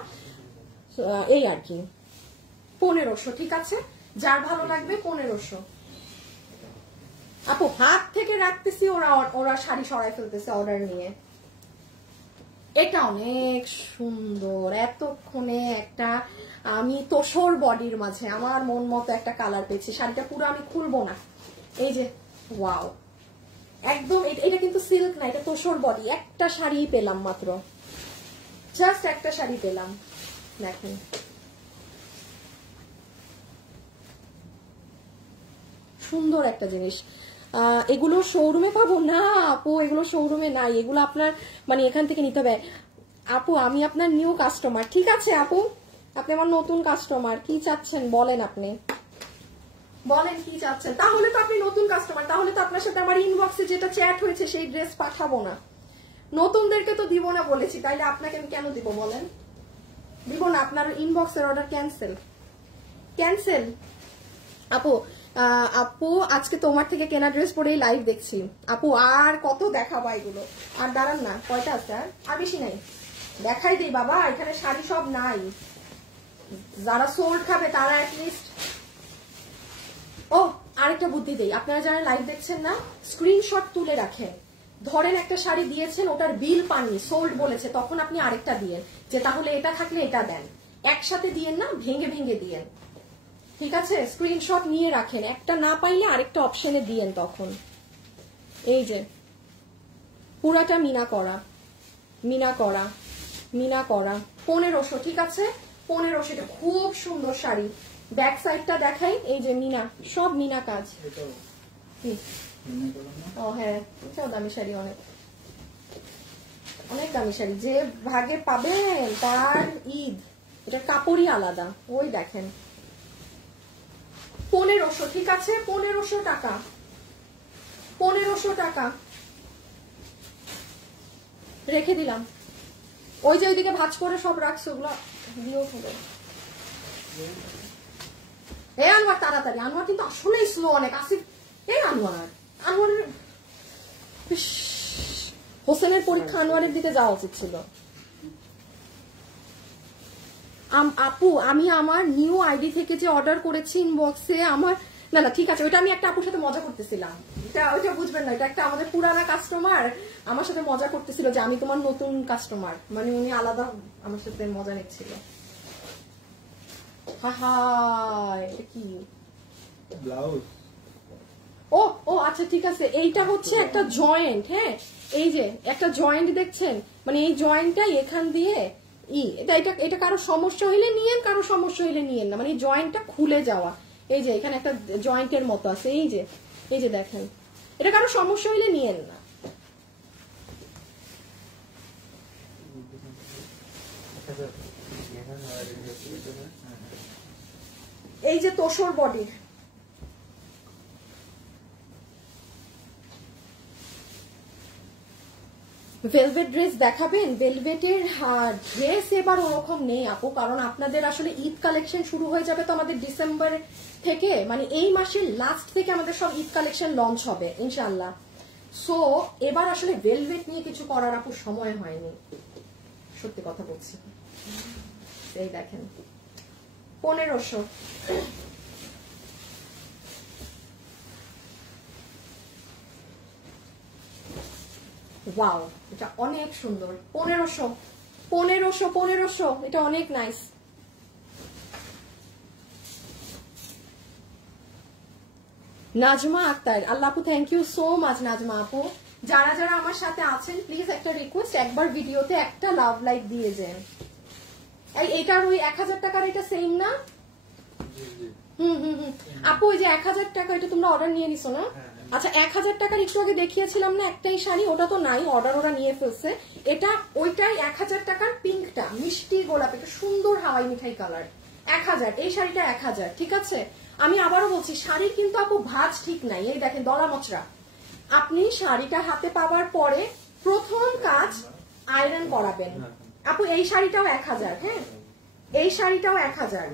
এই আর কি। 1500, ঠিক আছে, যার ভালো লাগবে 1500। আপু হাত থেকে রাখতেছি, ওরা শাড়ি সরাই ফেলতেছে অর্ডার নিয়ে। এটা অনেক সুন্দর, এতক্ষণে একটা আমি তোষর বডির মাঝে আমার মন মতো একটা কালার পেয়েছি। শাড়িটা পুরো আমি খুলবো না, এই যে ওয়াও, একদম এটা কিন্তু সিল্ক না, এটা তোষর বডি। একটা শাড়ি পেলাম মাত্র, জাস্ট একটা শাড়ি পেলাম, দেখেন সুন্দর একটা জিনিস। এগুলো শোরুমে পাবো না আপু, এগুলো শোরুমে নাই, এগুলো আপনার মানে এখান থেকে নিতে হবে। আপু আমি আপনার নিউ কাস্টমার, ঠিক আছে আপু, আপনি আমার নতুন কাস্টমার, কি চাচ্ছেন বলেন, আপনি বলেন কি চাচ্ছেন। তাহলে তো আপনি নতুন কাস্টমার, তাহলে তো আপনার সাথে আমার ইনবক্সে যেটা চ্যাট হয়েছে সেই ড্রেস পাঠাবো না, নতুনদেরকে তো দিব না বলেছি, তাইলে আপনাকে আমি কেন দিব বলেন, দিব না। আপনার ইনবক্সের অর্ডার ক্যান্সেল, ক্যান্সেল। আপু আপু আজকে তোমার থেকে কেনা ড্রেস পরেই লাইভ দেখছি আপু, আর কত দেখাবা এগুলো, আর দাঁড়ান না, কয়টা আছে আর বেশি নাই, দেখাই দিই বাবা, এখানে শাড়ি সব নাই। যারা সোল্ড খাবে তারা অ্যাটলিস্ট। ও আরেকটা বুদ্ধি দেই, আপনারা যারা লাইভ দেখছেন না, স্ক্রিনশট তুলে রাখেন। ধরেন একটা শাড়ি দিয়েছেন, ওটার বিল পাননি, সোল্ড বলেছে, তখন আপনি আরেকটা দিয়েন যে তাহলে এটা থাকলে এটা দেন। একসাথে দিয়েন না, ভেঙে ভেঙে দিয়েন, ঠিক আছে? স্ক্রিনশট নিয়ে রাখেন, একটা না পাইলে আরেকটা অপশনে দিয়েন তখন। এই যে পুরাটা মিনা করা, মিনা করা, মিনা করা, 1500, ঠিক আছে? 1500, এটা খুব সুন্দর শাড়ি। ব্যাক সাইডটা দেখাই, এই যে মিনা, সব মিনা কাজ। এটাও কি? মনে করো না? ও হ্যাঁ, এটাও দামি শাড়ি, অনেক অনেক দামি শাড়ি। যে ভাগে পাবেন তার ঈদ, এটা কাপড়ই আলাদা। ওই দেখেন 1500, ঠিক আছে? 1500 টাকা, 1500 টাকা রেখে দিলাম। ওই যে ওইদিকে ভাঁজ করে সব রাখছো, ওগুলো দিয়েও হবে। এই আনোয়ার তাড়াতাড়ি, আনোয়ার কিন্তু আসলেই স্লো অনেক। আসিফ, এই আনোয়ারের ইস, হোসেনের পরীক্ষা আনোয়ারের দিকে যাওয়া উচিত ছিল। আপু আমি আমার নিউ আইডি থেকে যে অর্ডার করেছি ইনবক্সে আমার, না না ঠিক আছে, ওইটা আমি একটা আপুর সাথে মজা করতেছিলাম, ওইটা বুঝবেন না, এটা একটা আমাদের পুরানা কাস্টমার আমার সাথে মজা করতেছিল যে আমি তোমার নতুন কাস্টমার, মানে উনি আলাদা আমার সাথে মজা নিচ্ছিল। এটা কি ব্লাউজ? ও ও আচ্ছা ঠিক আছে, এইটা হচ্ছে একটা জয়েন্ট। হ্যাঁ, এই যে একটা জয়েন্ট দেখছেন, মানে এই জয়েন্টটাই এখান দিয়ে এটা কারো সমস্যা হইলে নিয়েন, কারো সমস্যা হইলে নিয়েন না, মানে এই জয়েন্টটা খুলে যাওয়া। এই যে এখানে একটা জয়েন্টের মতো আছে, এই যে দেখেন, এটা কারো সমস্যা হইলে নিয়েন না। এই যে তোষর বডির, ভেলভেট ড্রেস দেখাবেন? ভেলভেটের ড্রেস এবার ওরকম নেই আপু, কারণ আপনাদের আসলে ঈদ কালেকশন শুরু হয়ে যাবে তো আমাদের ডিসেম্বর থেকে, মানে এই মাসের লাস্ট থেকে আমাদের সব ঈদ কালেকশন লঞ্চ হবে ইনশাআল্লাহ। সো এবার আসলে ভেলভেট নিয়ে কিছু করার আপু সময় হয়নি, সত্যি কথা বলছি। এই দেখেন 1500, ওয়াও এটা অনেক সুন্দর। 1500, এটা অনেক নাইস। নাজমা আক্তার, আল্লাহ আপু thank you so much. Najma আপু, যারা যারা আমার সাথে আছেন প্লিজ একটা রিকোয়েস্ট, একবার ভিডিওতে একটা লাভ লাইক দিয়ে যান। এটার ওই 1000 টাকার এটা সেম না? আপু ওই যে 1000 টাকা, এটা তোমরা অর্ডার নিয়ে নিছো না? আচ্ছা 1000 টাকার একটু আগে দেখিয়েছিলাম না একটাই শাড়ি, ওটা তো নাই, অর্ডার ওরা নিয়ে ফেলছে। এটা ওইটাই 1000 টাকার, পিঙ্কটা মিষ্টি গোলাপ, একটা সুন্দর হাওয়াই মিঠাই কালার, 1000। এই শাড়িটা 1000, ঠিক আছে? আমি আবারও বলছি, শাড়ির কিন্তু আপু ভাঁজ ঠিক নাই। এই দেখেন দলা মচড়া। আপনি শাড়িটা হাতে পাওয়ার পরে প্রথম কাজ আয়রন করাবেন আপু। এই শাড়িটাও 1000, হ্যাঁ এই শাড়িটাও 1000,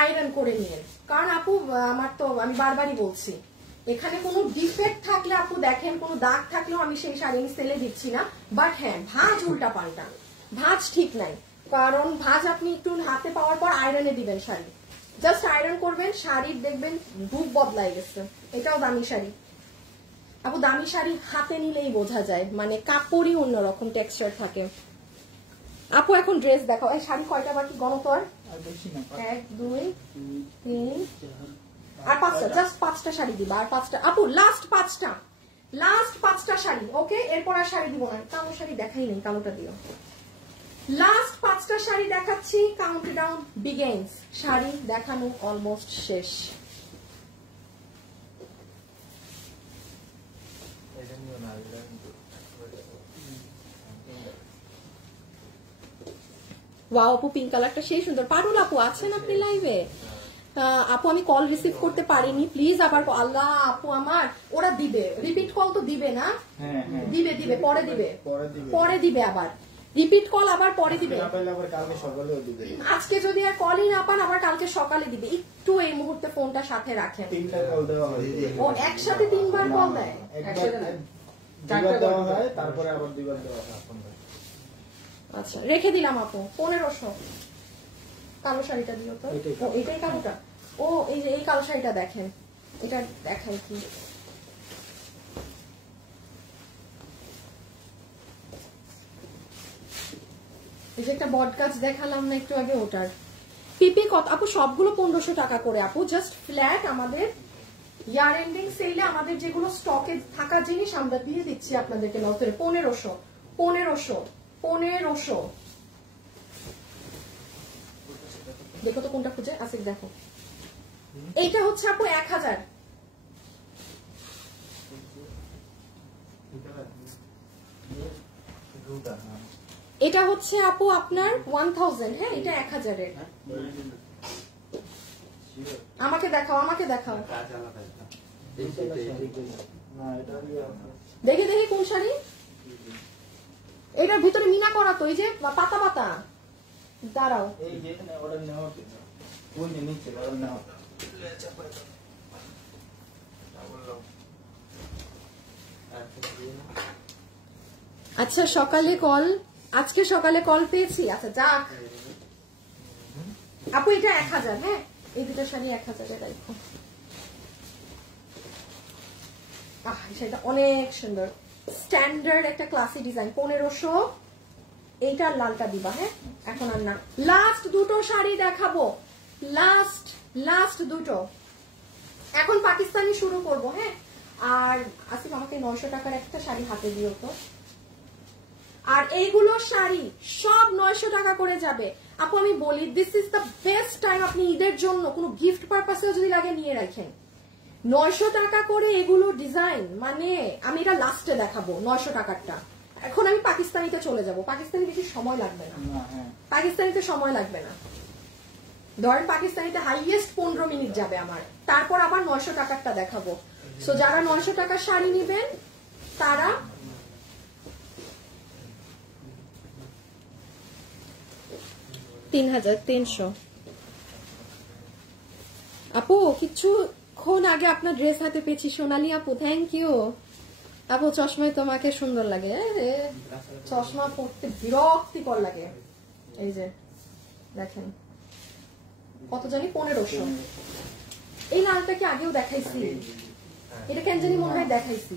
আয়রন করে নিয়ে। কারণ আপু আমার তো, আমি বারবারই বলছি, এখানে কোনো ডিফেক্ট থাকলে আপু দেখেন, কোনো দাগ থাকলেও আমি সেই শাড়ি আমি সেলে দিচ্ছি না, বাট হ্যাঁ ভাঁজ উল্টা পাল্টা, ভাঁজ ঠিক নাই। কারণ ভাঁজ আপনি একটু হাতে পাওয়ার পর আয়রনে দিবেন শাড়ি, জাস্ট আয়রন করবেন, শাড়ির দেখবেন রূপ বদলাই গেছে। এটাও দামি শাড়ি আপু, দামি শাড়ি হাতে নিলেই বোঝা যায়, মানে কাপড়ই অন্যরকম টেক্সচার থাকে। আপু এখন ড্রেস দেখাও। এই শাড়ি কয়টা বাকি গণতর? 1 2 3 আর 5টা, জাস্ট 5টা শাড়ি দিবা, আর 5টা আপু, লাস্ট 5টা শাড়ি, ওকে? এরপর আর শাড়ি দিব না, কালো শাড়ি দেখাই নেই, কালোটা দিও। লাস্ট 5টা শাড়ি দেখাচ্ছি, কাউন্টডাউন বিগিনস। শাড়ি দেখানো অলমোস্ট শেষ। ওয়াও আপু, পিঙ্ক কালারটা সেই সুন্দর। পারুল আপু আছেন আপনি লাইভে? আপু আমি কল রিসিভ করতে পারিনি, প্লিজ আবার। আল্লাহ আপু আমার, ওরা দিবে রিপিট কল তো দিবে না? দিবে পরে দিবে আবার রিপিট কল, আবার পরে দিবে। আজকে যদি আর কলই না পান, আবার কালকে সকালে দিবে। একটু এই মুহূর্তে ফোনটা সাথে রাখেন। ও একসাথে 3বার কল দেয়? তারপরে আবার 2বার দেওয়া হয়। আচ্ছা রেখে দিলাম আপু 1500। কালো শাড়িটা দিও তো। ও এটাই কালোটা। ও এই যে এই কালো শাড়িটা দেখেন, এটা দেখাই কি, এই যে একটা বট গাছ দেখালাম না একটু আগে, ওটার পিপি কত আপু? সবগুলো 1500 টাকা করে আপু, জাস্ট ফ্ল্যাট। আমাদের ইয়ার এন্ডিং সেলে আমাদের যেগুলো স্টকে থাকা জিনিস আমরা দিয়ে দিচ্ছি আপনাদেরকে নতুন 1500 1500 1500। দেখো তো কোনটা খুঁজে আসিক, দেখো এইটা হচ্ছে আপু 1000। এটা হচ্ছে আপু আপনার 1000। হ্যাঁ এটা 1000-এর। আমাকে দেখাও, আমাকে দেখাও, দেখে দেখি কোন শাড়ি। এটার ভিতরে মিনা করা তো, এই যে পাতা পাতা। দাঁড়াও, এই যে অর্ডার নেওয়া কোন নিচে অর্ডার নেওয়া। আচ্ছা সকালে কল, আজকে সকালে কল পেয়েছি। আচ্ছা যাক আপু, এটা 1000। হ্যাঁ এই দুটো শাড়ি 1000-এ রাখো। সেটা অনেক সুন্দর, স্ট্যান্ডার্ড একটা ক্লাসি ডিজাইন। 1500। এইটার লালটা দিবা। হ্যাঁ এখন আর না, লাস্ট দুটো শাড়ি দেখাবো, লাস্ট দুটো। এখন পাকিস্তানি শুরু করব। হ্যাঁ আর আসিফ আমাকে 900 টাকার একটা শাড়ি হাতে দিও তো। আর এইগুলো শাড়ি সব 900 টাকা করে যাবে আপু। আমি বলি this is the best time, আপনি ঈদের জন্য কোনো গিফট পারপাসেও যদি লাগে নিয়ে রাখেন। 900 টাকা করে এগুলো ডিজাইন, মানে আমি এটা লাস্টে দেখাবো 900 টাকারটা। এখন আমি পাকিস্তানিতে চলে যাব। পাকিস্তানি বেশি সময় লাগবে না, পাকিস্তানিতে সময় লাগবে না। ধরেন পাকিস্তানিতে হাইয়েস্ট 15 মিনিট যাবে আমার, তারপর আবার 900 টাকারটা দেখাবো। সো যারা 900 টাকার শাড়ি নেবেন তারা $3300। আপু কিছুক্ষণ আগে আপনার ড্রেস হাতে পেয়েছি সোনালি আপু, থ্যাংক ইউ আপু। চশমায় তোমাকে সুন্দর লাগে। চশমা পড়তে বিরক্তিকর লাগে। এই যে দেখেন কত জানি 1500। এই লালটা কি আগেও দেখাইছি? এটা কেন জানি মনে হয় দেখাইছি।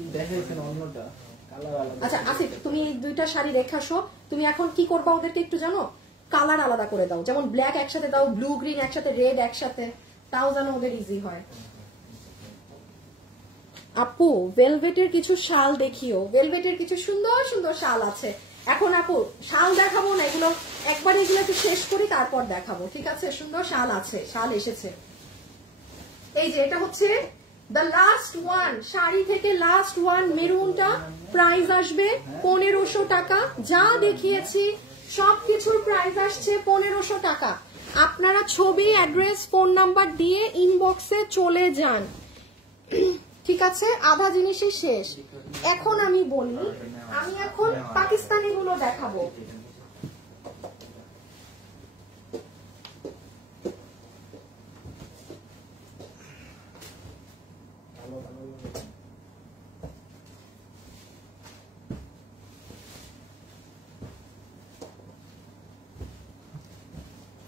আচ্ছা আসিফ তুমি এই দুইটা শাড়ি রেখে আসো। তুমি এখন কি করবা ওদেরকে একটু জানো, কালার আলাদা করে দাও। যেমন ব্ল্যাক একসাথে দাও, ব্লু গ্রিন একসাথে, রেড একসাথে, তাও যেন ওদের ইজি হয়। আপু ভেলভেটের কিছু শাল দেখিও, ভেলভেটের কিছু সুন্দর সুন্দর শাল আছে। এখন আপু শাল দেখাবো না, এগুলো একবার এগুলো একটু শেষ করি তারপর দেখাবো, ঠিক আছে? সুন্দর শাল আছে, শাল এসেছে। এই যে এটা হচ্ছে দ্য লাস্ট ওয়ান, শাড়ি থেকে লাস্ট ওয়ান। মেরুনটা প্রাইস আসবে 1500 টাকা। যা দেখিয়েছি সবকিছুর প্রাইস আসছে 1500 টাকা। আপনারা ছবি, অ্যাড্রেস, ফোন নাম্বার দিয়ে ইনবক্সে চলে যান, ঠিক আছে? আধা জিনিসই শেষ। এখন আমি বলি, আমি এখন পাকিস্তানি গুলো দেখাবো।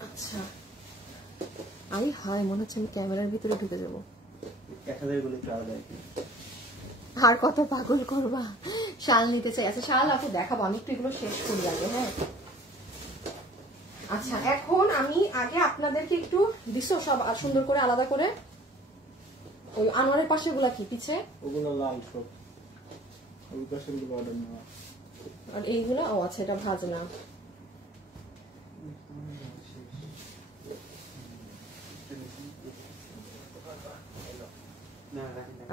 আচ্ছা আমি হাই মনে হচ্ছে আমি ক্যামেরার ভিতরে ঢুকে যাবো। আর কত পাগল করবা? শাল নিতে চাই। আচ্ছা শাল আপু দেখাবো, আমি একটু এগুলো শেষ করি আগে। হ্যাঁ আচ্ছা এখন আমি আগে আপনাদেরকে একটু দিছো সব সুন্দর করে আলাদা করে। ওই আনোয়ারের পাশে গুলা কি পিছে? ওগুলো লাল সব, ওই পাশের গুলো অর্ডার নেওয়া। আর এইগুলা ও আচ্ছা এটা ভাজনা।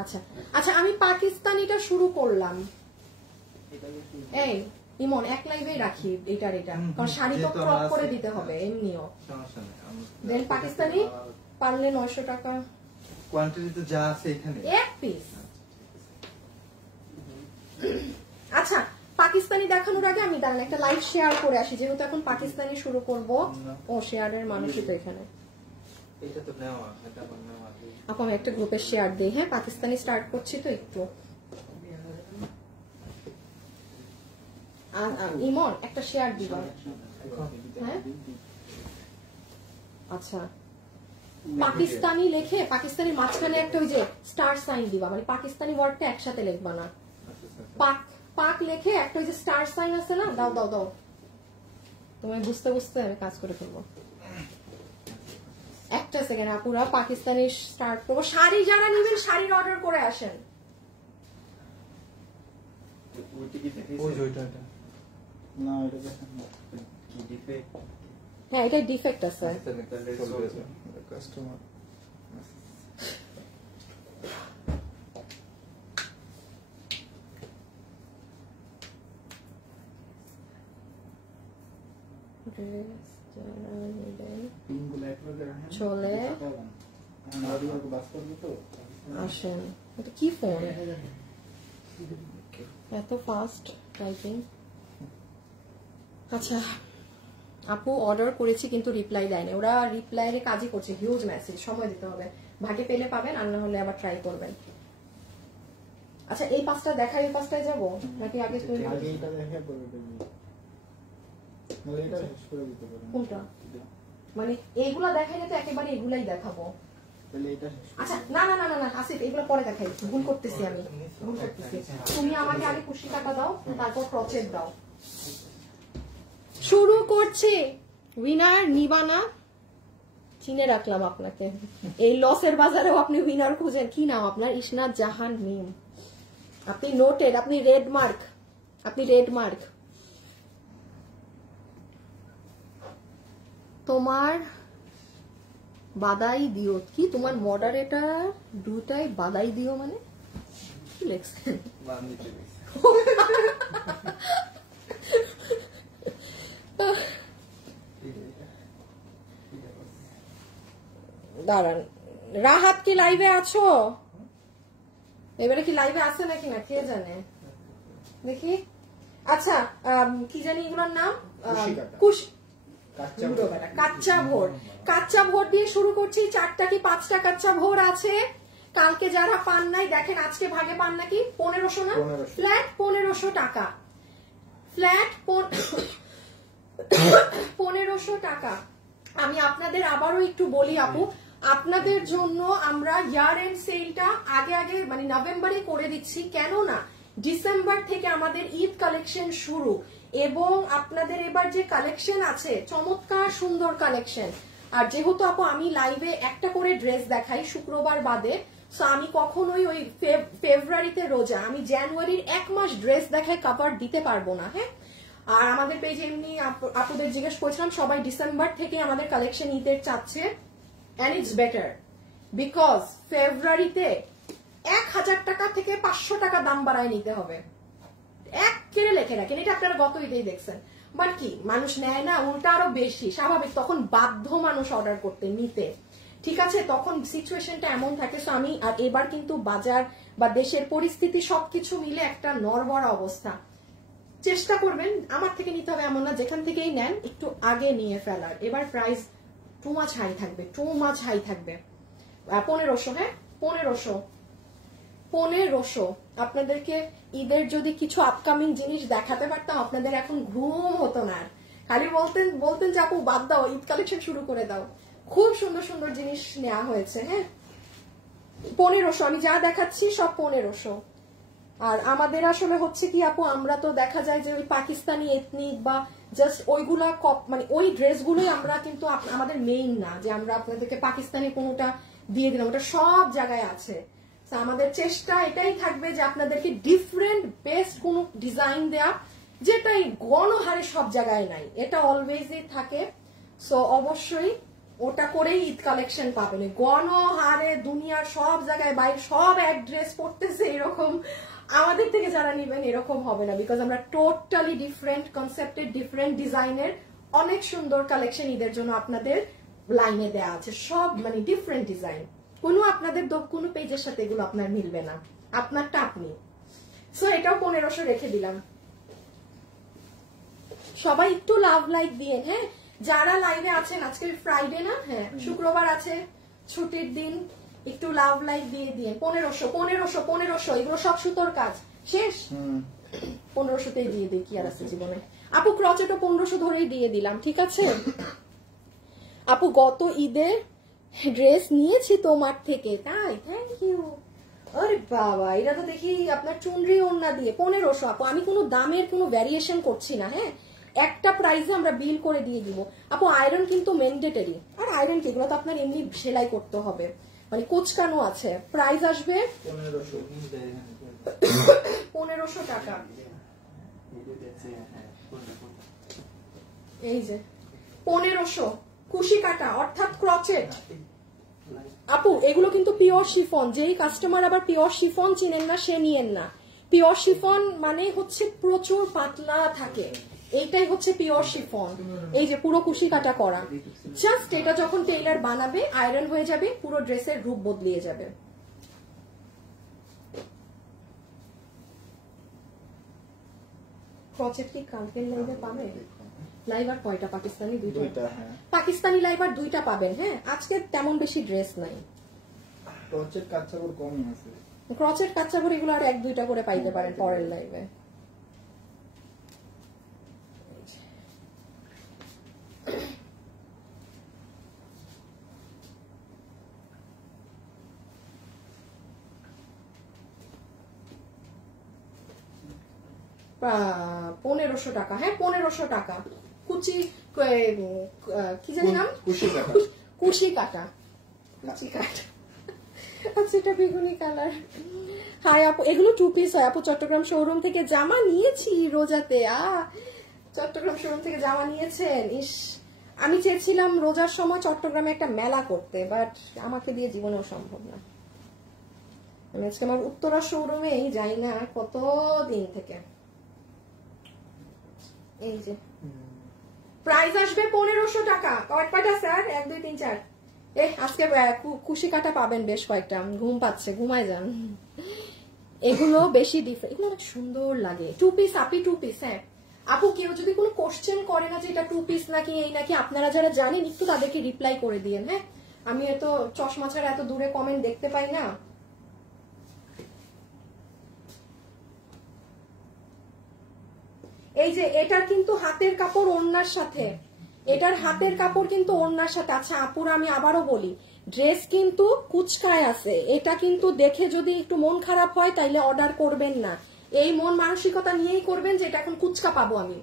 আচ্ছা আচ্ছা আমি পাকিস্তানিটা শুরু করলাম। এই ইমন এক লাইভেই রাখি এটার এটা, কারণ শাড়ি তো ক্রপ করে দিতে হবে এমনিও। দেন পাকিস্তানি পারলে 900 টাকা কোয়ান্টিটিতে যা আছে এখানে এক পিস। আচ্ছা পাকিস্তানি দেখানোর আগে আমি দাঁড়ান একটা লাইভ শেয়ার করে আসি, যেহেতু এখন পাকিস্তানি শুরু করব। ও শেয়ারের মানুষই তো এখানে। এটা তো নেওয়া, এটা নেওয়া। আপু আমি একটা গ্রুপে শেয়ার দিই। হ্যাঁ পাকিস্তানি স্টার্ট করছি তো একটু। ইমন একটা শেয়ার দিবা। হ্যাঁ আচ্ছা, পাকিস্তানি লেখে পাকিস্তানি মাঝখানে একটা ওই যে স্টার সাইন দিবা, মানে পাকিস্তানি ওয়ার্ডটা একসাথে লিখবা না। পাক পাক লেখে একটা ওই যে স্টার সাইন আছে না, দাও দাও দাও, তুমি বুঝতে বুঝতে আমি কাজ করে ফেলবো। একটা সেকেন্ড আপুরা, পাকিস্তানি স্টার্ট করবো। শাড়ি যারা নিবেন শাড়ির অর্ডার করে আসেন। না এটা দেখেন না। হ্যাঁ এটা ডিফেক্ট আছে। কাস্টমার পিনগুলো একবারে রাখেন চলে অডিও বাস করবে তো আসেন। এটা কি ফোন এত ফাস্ট টাইপিং? আচ্ছা আপু অর্ডার করেছি কিন্তু রিপ্লাই দেয়নি, ওরা রিপ্লাইয়ের কাজই করছে, হিউজ মেসেজ, সময় দিতে হবে, ভাগে পেলে পাবেন আর না হলে আবার ট্রাই করবেন। আচ্ছা এই পাঁচটা দেখাই, এই পাঁচটায় যাবো নাকি আগে আগে এটা দেখে পরে দেব, মানে এটা শেষ করে দিতে পারেন। কোনটা মানে এইগুলা দেখাইলে তো একেবারে এগুলাই দেখাবো। তাহলে এটা শেষ আচ্ছা না না না না না আসিফ, এগুলো পরে দেখাই, ভুল করতেছি আমি, ভুল করতেছি। তুমি আমাকে আগে কুশি কাটা দাও, তারপর ক্রচেট দাও। শুরু করছি। উইনার নিবানা, চিনে রাখলাম আপনাকে, এই লসের বাজারেও আপনি উইনার খুঁজেন। কি নাম আপনার? ইসনাত জাহান মিম। আপনি নোটেড, আপনি রেড মার্ক, আপনি রেড মার্ক। তোমার বাদাই দিও কি? তোমার মডারেটর দুটাই বাদাই দিও মানে কি লেখছেন? দাঁড়ান, রাহাত কি লাইভে আছো? এবারে কি লাইভে আছে নাকি না কে জানে, দেখি। আচ্ছা কি জানি এগুলোর নাম, কাচ্চা ভোর। কাচ্চা ভোর দিয়ে শুরু করছি। 4টা কি 5টা কাচ্চা ভোর আছে। কালকে যারা পান নাই দেখেন আজকে ভাগে পান নাকি 1500 না, ফ্ল্যাট 1500 টাকা, ফ্ল্যাট 1500 টাকা। আমি আপনাদের আবারও একটু বলি আপু, আপনাদের জন্য আমরা ইয়ার এন্ড সেলটা আগে আগে মানে নভেম্বরে করে দিচ্ছি, কেননা ডিসেম্বর থেকে আমাদের ঈদ কালেকশন শুরু, এবং আপনাদের এবার যে কালেকশন আছে চমৎকার সুন্দর কালেকশন। আর যেহেতু আপু আমি লাইভে একটা করে ড্রেস দেখাই শুক্রবার বাদে, সো আমি কখনোই ওই ফেব্রুয়ারিতে রোজা, আমি জানুয়ারির 1 মাস ড্রেস দেখাই কভার দিতে পারবো না। হ্যাঁ, আর আমাদের পেজে এমনি আপুদের জিজ্ঞেস করেছিলাম, সবাই ডিসেম্বর থেকে আমাদের কালেকশন ঈদের চাচ্ছে, এন্ড ইটস বেটার বিকজ ফেব্রুয়ারিতে 1000 টাকা থেকে 500 টাকা দাম বাড়ায় নিতে হবে। এক কেড়ে লেখে রাখেন, এটা আপনারা গত ঈদেই দেখছেন। বাট কি মানুষ নেয় না, উল্টা আরো বেশি স্বাভাবিক, তখন বাধ্য মানুষ অর্ডার করতে নিতে, ঠিক আছে, তখন সিচুয়েশনটা এমন থাকে। সো আমি আর এবার কিন্তু বাজার বা দেশের পরিস্থিতি সবকিছু মিলে একটা নড়বড়া অবস্থা। চেষ্টা করবেন আমার থেকে নিতে হবে এমন না, যেখান থেকেই নেন একটু আগে নিয়ে ফেলার। এবার প্রাইস টু মাচ হাই থাকবে, টু মাচ হাই থাকবে। 1500, হ্যাঁ 1500। আপনাদেরকে ঈদের যদি কিছু আপকামিং জিনিস দেখাতে পারতাম আপনাদের এখন ঘুম হতো না, খালি বলতেন যে আপু বাদ দাও, ঈদ কালেকশন শুরু করে দাও। খুব সুন্দর সুন্দর জিনিস নেওয়া হয়েছে। হ্যাঁ 1500, আমি যা দেখাচ্ছি সব 1500। আর আমাদের আসলে হচ্ছে কি আপু, আমরা তো দেখা যায় যে ওই পাকিস্তানি এথনিক বা জাস্ট ওইগুলা মানে ওই ড্রেসগুলোই আমরা কিন্তু আমাদের মেইন না যে আমরা আপনাদেরকে পাকিস্তানি কোনোটা দিয়ে দিলাম, ওটা সব জায়গায় আছে। আমাদের চেষ্টা এটাই থাকবে যে আপনাদেরকে ডিফারেন্ট বেস্ট কোন ডিজাইন দেয়া, যেটাই গণহারে সব জায়গায় নাই, এটা অলওয়েজই থাকে। সো অবশ্যই ওটা করেই ঈদ কালেকশন পাবেন। গণহারে দুনিয়ার সব জায়গায় বাইরে সব এক ড্রেস পড়তেছে এরকম আমাদের থেকে যারা নিবেন এরকম হবে না, বিকজ আমরা টোটালি ডিফারেন্ট কনসেপ্টের ডিফারেন্ট ডিজাইনের অনেক সুন্দর কালেকশন ঈদের জন্য আপনাদের লাইনে দেয়া আছে, সব মানে ডিফারেন্ট ডিজাইন। কোনো আপনাদের কোনো পেজের সাথে এগুলো আপনার মিলবে না, আপনারটা আপনি। সো এটাও 1500 রেখে দিলাম। সবাই একটু লাভ লাইক দিয়ে, হ্যাঁ যারা লাইভে আছেন, আজকে ফ্রাইডে না, হ্যাঁ শুক্রবার আছে ছুটির দিন, একটু লাভ লাইক দিয়ে 1500 এগুলো সব সুতোর কাজ শেষ। 1500তেই দিয়ে দিই, কি আর আছে জীবনে। আপু ক্রচেটও 1500 ধরেই দিয়ে দিলাম, ঠিক আছে আপু। গত ঈদে ড্রেস নিয়েছি তোমার থেকে, তাই? Thank you. আরে বাবা, এটা তো দেখি আপনার চুনরি ওড়না দিয়ে 1500। আপু আমি কোনো দামের কোনো ভ্যারিয়েশন করছি না, হ্যাঁ, একটা প্রাইসে আমরা বিল করে দিয়ে দিব আপু। আয়রন কিন্তু ম্যান্ডেটরি। আর আয়রন কি, এগুলো তো আপনার এমনি সেলাই করতে হবে, মানে কোচকানো আছে। প্রাইস আসবে 1500 টাকা। এই যে 1500 কুশি কাটা অর্থাৎ ক্রচেট। আপু এগুলো কিন্তু পিওর শিফন। যেই কাস্টমার আবার পিওর শিফন চিনেন না সে নিয়েন না। পিওর শিফন মানে হচ্ছে প্রচুর পাতলা থাকে, এইটাই হচ্ছে পিওর শিফন। এই যে পুরো কুশি কাটা করা, জাস্ট এটা যখন টেইলার বানাবে আয়রন হয়ে যাবে, পুরো ড্রেসের রূপ বদলিয়ে যাবে। ক্রচেট কি কালকের লাইভে পাবে? লাইভ আর কয়টা? পাকিস্তানি দুইটা। পাকিস্তানি লাইভ আর 2টা পাবেন। হ্যাঁ, আজকে তেমন বেশি ড্রেস নাই। ক্রচেট কাঁচাগড় কম আছে। ক্রচেট কাঁচাগড় এগুলো আর 1-2টা করে পাইতে পারেন পরের লাইভে। $1500 টাকা। হ্যাঁ 1500 টাকা। কুচি কি জানি নাম? কুশি কাটা। কুশি কাটা। আচ্ছা এটা বেগুনি কালার। হাই আপু, এগুলো 2 পিস হয় আপু। চট্টগ্রাম শোরুম থেকে জামা নিয়েছি রোজাতে। চট্টগ্রাম শোরুম থেকে জামা নিয়েছেন? ইস, আমি চেয়েছিলাম রোজার সময় চট্টগ্রামে একটা মেলা করতে, বাট আমাকে দিয়ে জীবনেও সম্ভব না। আমি আজকে আমার উত্তরা শোরুমেই যাই না কত দিন থেকে। এই যে প্রাইস আসবে 1500 টাকা। কয়টা স্যার? 1 2 3 4। আজকে কুশি কাটা পাবেন বেশ কয়েকটা। ঘুম পাচ্ছে, ঘুমায় যান। এগুলো বেশি ডিফারেন্ট, এগুলো অনেক সুন্দর লাগে। 2 পিস আপি, 2 পিস। হ্যাঁ আপু, কেউ যদি কোনো কোশ্চেন করে না যে এটা 2 পিস নাকি এই নাকি, আপনারা যারা জানেন একটু তাদেরকে রিপ্লাই করে দিয়েন। হ্যাঁ, আমি এত চশমা ছাড়া এত দূরে কমেন্ট দেখতে পাই না। এই যে এটার কিন্তু হাতের কাপড় ওড়নার সাথে, এটার হাতের কাপড় কিন্তু ওড়নার সাথে। আচ্ছা আপুরা আমি আবারও বলি, ড্রেস কিন্তু কুচকায় আছে। এটা কিন্তু দেখে যদি একটু মন খারাপ হয় তাইলে অর্ডার করবেন না। এই মন মানসিকতা নিয়েই করবেন যে এটা এখন কুচকা পাবো আমি।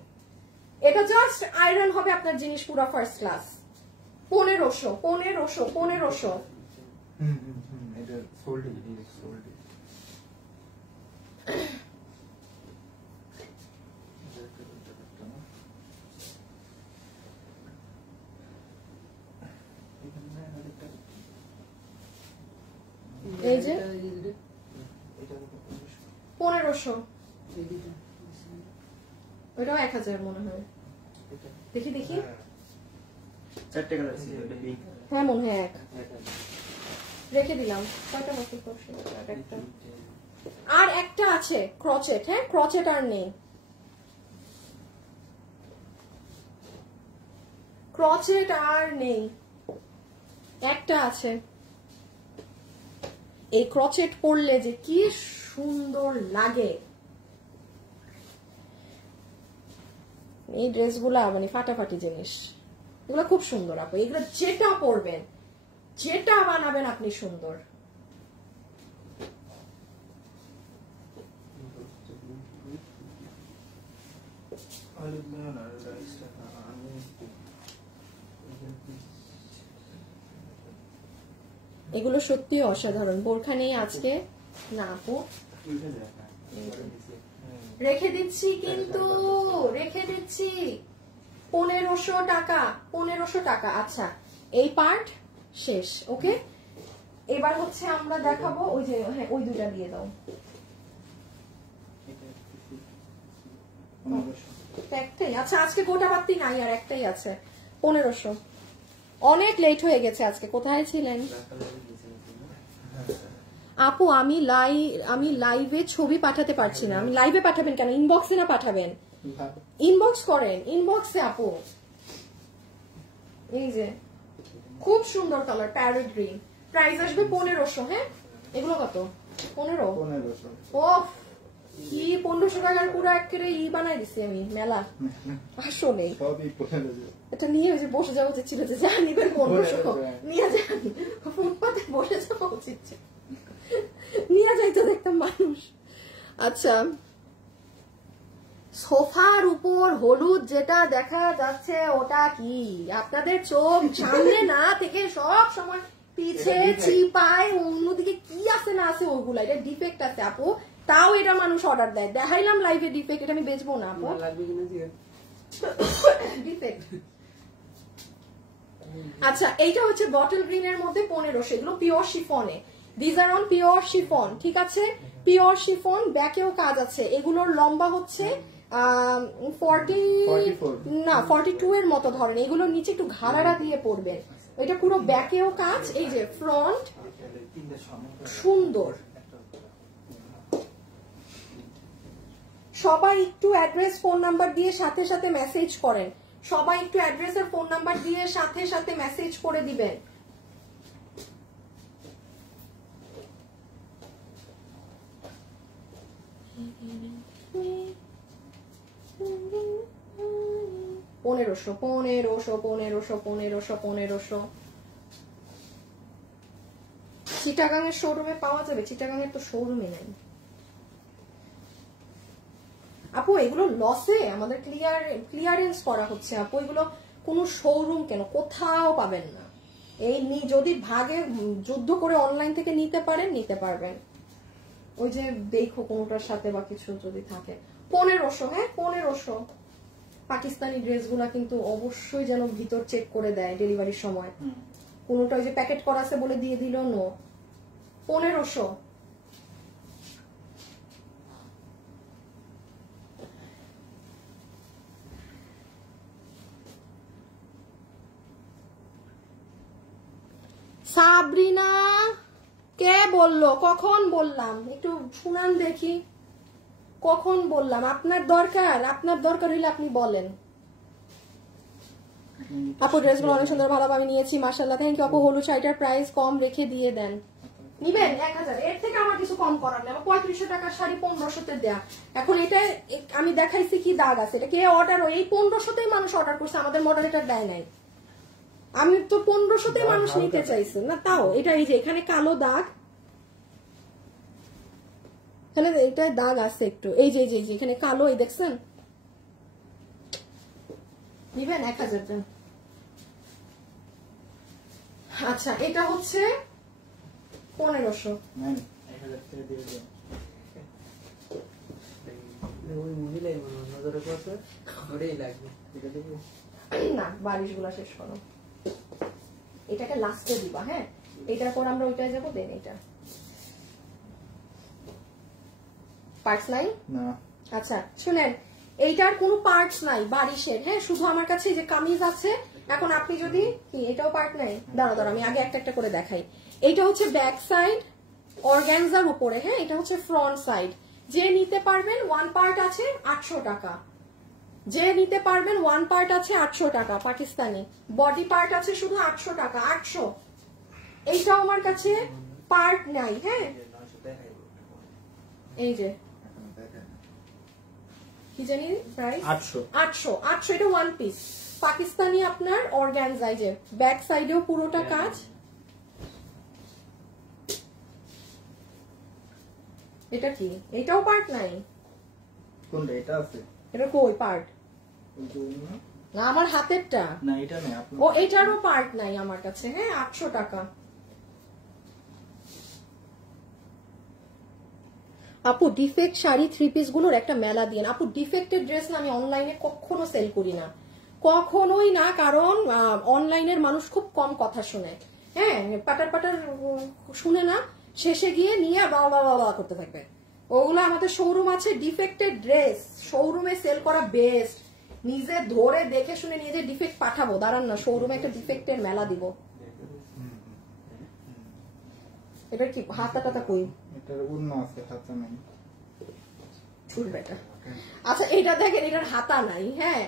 এটা জাস্ট আয়রন হবে আপনার জিনিস পুরো ফার্স্ট ক্লাস। 1500 এটা সোল্ড এই যে 1500, ওইটাও 1000 মনে হয়। দেখি দেখি, 4টে কালার ছিল। হ্যাঁ মনে হয় 1 রেখে দিলাম। কয়টা বছর করছে? একটা আর একটা আছে ক্রচেট। হ্যাঁ ক্রচেট আর নেই, ক্রচেট আর নেই, একটা আছে। এই ক্রচেট পরলে যে কি সুন্দর লাগে। এই ড্রেসগুলা মানে ফাটাফাটি জিনিস, এগুলো খুব সুন্দর আপু। এগুলো যেটা পরবেন, যেটা বানাবেন আপনি সুন্দর। এগুলো সত্যি অসাধারণ। বোরখা নেই আজকে না আপু, রেখে দিচ্ছি কিন্তু, রেখে দিচ্ছি 1500 টাকা। 1500 টাকা। আচ্ছা এই পার্ট শেষ। ওকে, এবার হচ্ছে আমরা দেখাবো ওই যে, হ্যাঁ ওই দুটা দিয়ে দাও। একটাই? আচ্ছা আজকে গোটা বাতি নাই, আর একটাই আছে 1500। অনেক লেট হয়ে গেছে আজকে। কোথায় ছিলেন আপু? আমি লাইভে ছবি পাঠাতে পারছি না। আমি লাইভে পাঠাবেন কেন? ইনবক্সে না পাঠাবেন? ইনবক্স করেন, ইনবক্সে আপু। এই যে খুব সুন্দর কালার, প্যারট গ্রিন। প্রাইস আসবে 1500। হ্যাঁ এগুলো কত? 1500। ও কি 1500 1500 টাকার পুরো একেবারে বানাই দিছি আমি মেলা আসলে সবই পড়ে যাবে। এটা নিয়ে ওই যে বসে যাওয়া উচিত ছিল যে যা নিবেন 1500 নিয়ে যান ফুটপাতে বসে যাওয়া উচিত ছিল নিয়ে যাইতো দেখতাম মানুষ। আচ্ছা সোফার উপর হলুদ যেটা দেখা যাচ্ছে ওটা কি? আপনাদের চোখ সামনে না থেকে সব সময় পিছে চিপায় অন্যদিকে কি আছে না আছে ওগুলা, এটা ডিফেক্ট আছে আপু, তাও এটা মানুষ অর্ডার দেয়। দেখাইলাম লাইভে ডিফেক্ট, এটা আমি বেচবো না আপু, ডিফেক্ট। আচ্ছা এইটা হচ্ছে বটল গ্রিন এর মধ্যে 1500, এগুলো পিওর শিফনে, this are on pure chiffon, ঠিক আছে? পিওর শিফন, ব্যাকেও কাজ আছে। এগুলোর লম্বা হচ্ছে 42 এর মতো ধরেন, এগুলোর নিচে একটু ঘাড়ারা দিয়ে পড়বেন। এটা পুরো ব্যাকেও কাজ, এই যে ফ্রন্ট সুন্দর। সবাই একটু অ্যাড্রেস ফোন নাম্বার দিয়ে সাথে সাথে মেসেজ করেন, সবাই একটু অ্যাড্রেস আর ফোন নাম্বার দিয়ে সাথে সাথে মেসেজ করে দিবেন। পনেরোশো 1500 চিটাগাং এর শোরুমে পাওয়া যাবে, চিটাগাং এর তো শোরুমে নাই আপু, এগুলো লসে আমাদের ক্লিয়ারেন্স করা হচ্ছে আপু, এগুলো কোনো শোরুম কেন কোথাও পাবেন না। এই যদি ভাগে যুদ্ধ করে অনলাইন থেকে নিতে পারেন নিতে পারবেন, ওই যে দেখো কোনোটার সাথে বা কিছু যদি থাকে। 1500, হ্যাঁ 1500। পাকিস্তানি ড্রেসগুলা কিন্তু অবশ্যই যেন ভিতর চেক করে দেয় ডেলিভারির সময়, কোনোটা ওই যে প্যাকেট করা আছে বলে দিয়ে দিল নো। 1500। সাবরিনা কে বললো? কখন বললাম? একটু শুনান দেখি, কখন বললাম? আপনার দরকার হইলে আপনি বলেন। আপু ড্রেসগুলো অনেক সুন্দর, ভালো আমি নিয়েছি মাশাআল্লাহ, থ্যাংক ইউ আপু। হলুদ শাড়িটার প্রাইস কম রেখে দিয়ে দেন। নিবেন 1000, এর থেকে আমার কিছু কম করার নেই। 3500 টাকার শাড়ি 1500-তে দেয়া। এখন এটা আমি দেখাইছি কি দাগ আছে, এটা কে অর্ডার, এই 1500-তেই মানুষ অর্ডার করছে, আমাদের মডেলেটার দেয় নাই। আমি তো 1500-তেই মানুষ নিতে চাইছে না, তাও এটা এই যে এখানে কালো দাগ, এখানে এটায় দাগ আছে একটু, এই যে এখানে কালো, এই দেখছেন? নিবেন 1000 দেন। আচ্ছা এটা হচ্ছে 1500। না বারিশ গুলা শেষ করো, এটাকে লাস্টে দিবা, হ্যাঁ এটার পর আমরা ওইটায় যাবো। দেন এটা পার্টস নাই না। আচ্ছা শুনেন, এইটার কোনো পার্টস নাই বারিশের, হ্যাঁ শুধু আমার কাছে যে কামিজ আছে। এখন আপনি যদি কি এটাও পার্ট নাই, দাঁড়া আমি আগে একটা একটা করে দেখাই। এইটা হচ্ছে ব্যাক সাইড অর্গানজার উপরে, হ্যাঁ এটা হচ্ছে ফ্রন্ট সাইড। যে নিতে পারবেন ওয়ান পার্ট আছে 800 টাকা, যে নিতে পারবেন ওয়ান পার্ট আছে 800 টাকা পাকিস্তানি, বডি পার্ট আছে শুধু 800 টাকা, 800। এইটাও আমার কাছে পার্ট নাই, হ্যাঁ এই যে কি জানি প্রাইস 800 এটা ওয়ান পিস পাকিস্তানি আপনার অর্গানজা, এই যে ব্যাক সাইডেও পুরোটা কাজ। এটা কি? এটাও পার্ট নাই, কোনটা? এটা আছে, এটা কই পার্ট? না আমার হাতেরটা না, এটা নাই। ও এটারও পার্ট নাই আমার কাছে, হ্যাঁ 800 টাকা। আপু ডিফেক্ট শাড়ি 3 পিস গুলোর একটা মেলা দিন আপু। ডিফেক্টেড ড্রেস না আমি অনলাইনে কখনো সেল করি না, কখনোই না, কারণ অনলাইনের মানুষ খুব কম কথা শুনে, হ্যাঁ পাটার শুনে না, শেষে গিয়ে নিয়ে বাবা করতে থাকবে। ওগুলো আমাদের শোরুম আছে, ডিফেক্টেড ড্রেস শোরুমে সেল করা বেস্ট। নিজে ধরে দেখে শুনে নিজে ডিফেক্ট পাঠাবো, দাঁড়ান না শোরুমে একটা ডিফেক্টের মেলা দিব। এবার কি হাতা টাতা কই? এটার উন্না আছে, হাতা নাই। আচ্ছা এটা দেখেন, এটার হাতা নাই, হ্যাঁ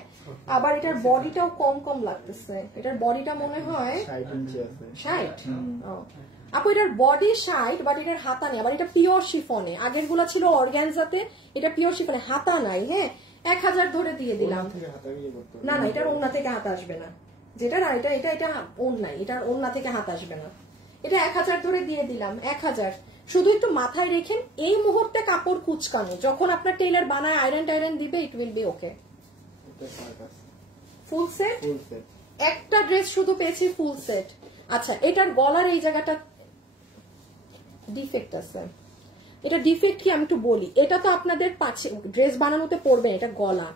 আবার এটার বডিটাও কম লাগতেছে, এটার বডিটা মনে হয় 60 ইঞ্চি আছে। 60? আপু এটার বডি সাইড বাট এটার হাতা নেই, আবার এটা পিওর শিফনে, আগের গুলা ছিল অর্গানজাতে, এটা পিওর শিফনে, হাতা নাই। হ্যাঁ 1000 ধরে দিয়ে দিলাম। থেকে হাতা ইয়ে করতে হবে। না না এটার ওড়না থেকে হাত আসবে না, যেটা না এটা এটা এটা ওড়নাই, এটার ওড়না থেকে হাত আসবে না। এটা 1000 ধরে দিয়ে দিলাম, 1000। শুধু একটু মাথায় রেখেন এই মুহূর্তে কাপড় কুচকানো, যখন আপনার টেইলার বানায় আয়রন টাইরন দিবে ইট উইল বি ওকে। এটা শার্ট আছে ফুল সেট, ফুল সেট। একটা ড্রেস শুধু পেয়েছি ফুল সেট। আচ্ছা এটার গলার এই জায়গাটা ডিফেক্ট আছে, এটা ডিফেক্ট কি আমি একটু বলি। এটা তো আপনাদের পাচ্ছে ড্রেস বানানোতে পড়বে, এটা গলা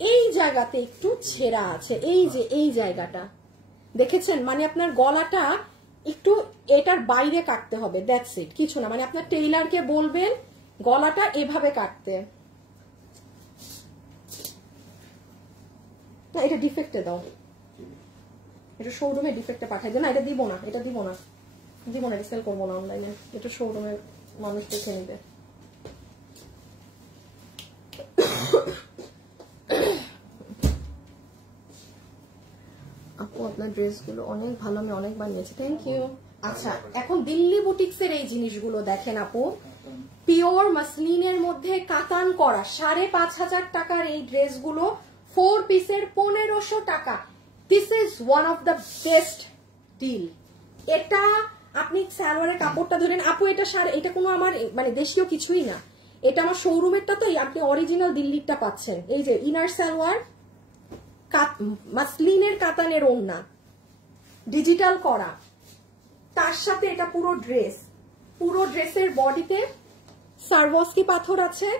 এই জায়গাতে একটু ছেঁড়া আছে, এই যে এই জায়গাটা দেখেছেন, মানে আপনার গলাটা একটু এটার বাইরে কাটতে হবে, দ্যাটস ইট, কিছু না। মানে আপনার টেইলারকে বলবেন গলাটা এভাবে কাটতে। না এটা ডিফেক্টে দাও, এটা শোরুমে ডিফেক্টে পাঠাই দিও না, এটা দিব না, এটা দিব না, দিব না, সেল করবো না অনলাইনে, এটা শোরুমে মানুষ দেখে নিবে। আপু আপনার ড্রেসগুলো অনেক ভালো, আমি অনেকবার নিয়েছি, থ্যাংক ইউ। আচ্ছা এখন দিল্লি বুটিক্সের এই জিনিসগুলো দেখেন আপু, পিওর মাসলিনের মধ্যে কাতান করা 5500 টাকার এই ড্রেসগুলো 4 পিসের 1500 টাকা। This is one of the best deal. এটা আপনি সালোয়ারের কাপড়টা ধরেন আপু, এটা এটা কোনো আমার মানে দেশীয় কিছুই না, এটা আমার শোরুমেরটা, তো আপনি অরিজিনাল দিল্লিরটা পাচ্ছেন। এই যে ইনার সালোয়ার মাসলিনের কাতানের ওড়না ডিজিটাল করা, তার সাথে এটা পুরো ড্রেস, পুরো ড্রেসের বডিতে সারভস্কি পাথর আছে,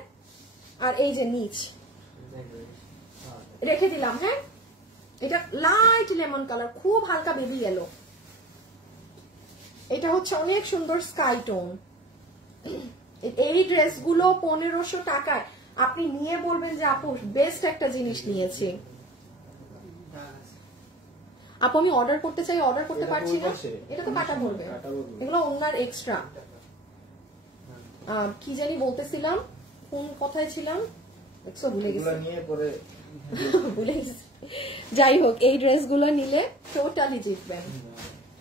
আর এই যে নিচ রেখে দিলাম। হ্যাঁ এটা লাইট লেমন কালার, খুব হালকা বেবি ইয়েলো, এটা হচ্ছে অনেক সুন্দর স্কাই টোন। এই ড্রেসগুলো 1500 টাকায় আপনি নিয়ে বলবেন যে আপু বেস্ট একটা জিনিস নিয়েছি। আপু আমি অর্ডার করতে চাই, অর্ডার করতে পারছি না, এটা তো কাটা পড়বে, এগুলো ওনার এক্সট্রা। কি জানি বলতেছিলাম, কোন কথায় ছিলাম ভুলে গেছি, ভুলে গেছি। যাই হোক এই ড্রেসগুলো নিলে টোটালি জিতবেন,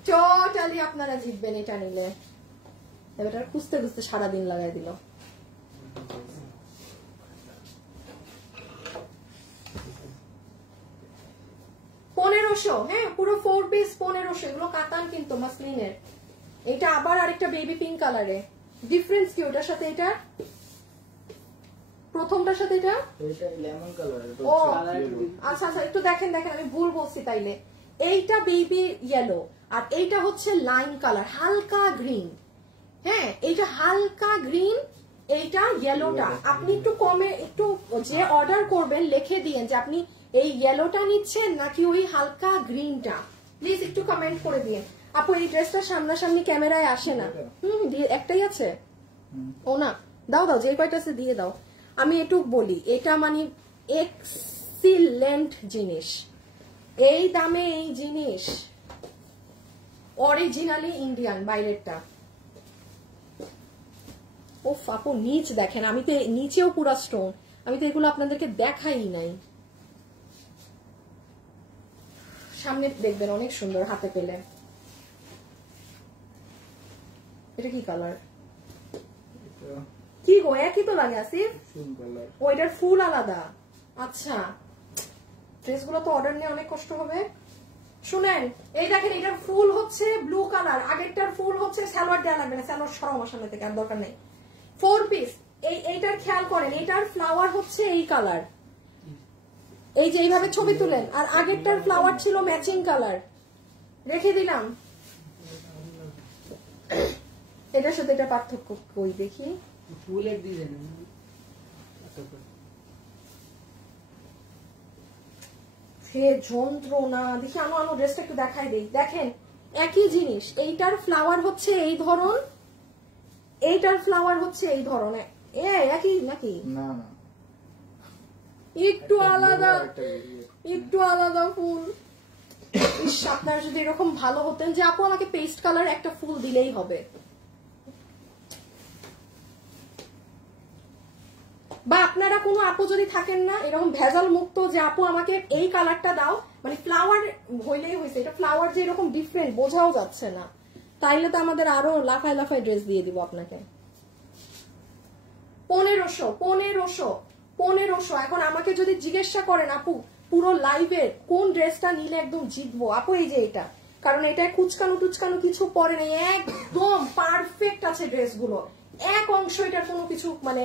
টোটালি আপনারা জিতবেন এটা নিলে। এবার খুঁজতে খুঁজতে সারাদিন লাগাই দিল। হ্যাঁ পুরো 4 পিস 1500, এগুলো কাতান কিন্তু মাসলিনের। এটা আবার আরেকটা বেবি পিঙ্ক কালারে, ডিফারেন্স কি ওটার সাথে এটা? প্রথমটার সাথে এটা লেমন কালার। ও আচ্ছা আচ্ছা একটু দেখেন দেখেন, আমি ভুল বলছি তাইলে। এইটা বেবি ইয়েলো আর এইটা হচ্ছে লাইম কালার, হালকা গ্রিন। হ্যাঁ এইটা হালকা গ্রিন, এইটা ইয়েলোটা। আপনি একটু কমে একটু যে অর্ডার করবেন লিখে দিয়েন যে আপনি এই ইয়েলোটা নিচ্ছেন নাকি ওই হালকা গ্রিনটা, প্লিজ একটু কমেন্ট করে দিন। আপু এই ড্রেসটা সামনাসামনি ক্যামেরায় আসে না, একটাই আছে ও না, দাও দাও যে কয়টা আছে দিয়ে দাও। আমি একটু বলি, এটা মানে এক্সিলেন্ট জিনিস, এই দামে এই জিনিস অরিজিনালি ইন্ডিয়ান, বাইরেরটা। ও আপু নিচ দেখেন, আমি তো নিচেও পুরা স্টোন, আমি তো এগুলো আপনাদেরকে দেখাই নাই, সামনে দেখবেন অনেক সুন্দর হাতে পেলে। এটা কি কালার? কি গো একই তো লাগে আসিফ, ও এটার ফুল আলাদা। আচ্ছা ড্রেসগুলো তো অর্ডার নিয়ে অনেক কষ্ট হবে। শুনেন এই দেখেন এটার ফুল হচ্ছে ব্লু কালার, আগেরটার ফুল হচ্ছে, সালোয়ার দেওয়া লাগবে না, সালোয়ার সরাও আমার সামনে থেকে, আর দরকার নেই। 4 পিস এইটার খেয়াল করেন, এটার ফ্লাওয়ার হচ্ছে এই কালার, এই যে এইভাবে ছবি তুলেন, আর আগেরটার ফ্লাওয়ার ছিল ম্যাচিং কালার, রেখে দিলাম। এটার সাথে এটা পার্থক্য কই দেখি, ফুলের ডিজাইন যন্ত্রণা। দেখি আনো আনো ড্রেসটা একটু দেখাই দিই, দেখেন একই জিনিস, এইটার ফ্লাওয়ার হচ্ছে এই ধরন, এইটার ফ্লাওয়ার হচ্ছে এই ধরনের, একই নাকি? না না একটু আলাদা, একটু আলাদা ফুল। আপনারা যদি এরকম ভালো হতেন যে আপু আমাকে পেস্ট কালার একটা ফুল দিলেই হবে, বা আপনারা কোনো আপু যদি থাকেন না এরকম ভেজাল মুক্ত যে আপু আমাকে এই কালারটা দাও, মানে ফ্লাওয়ার হইলেই হয়েছে, এটা ফ্লাওয়ার যে এরকম ডিফারেন্ট বোঝাও যাচ্ছে না, তাইলে তো আমাদের আরো লাফায় লাফায় ড্রেস দিয়ে দিব আপনাকে। 1500 এখন আমাকে যদি জিজ্ঞাসা করেন আপু পুরো লাইভের কোন ড্রেসটা নিলে একদম জিতবো, আপু এই যে এটা, কারণ এটা কুচকানো টুচকানো কিছু পরে নেই, একদম পারফেক্ট আছে ড্রেসগুলো, এক অংশ এটার কোনো কিছু মানে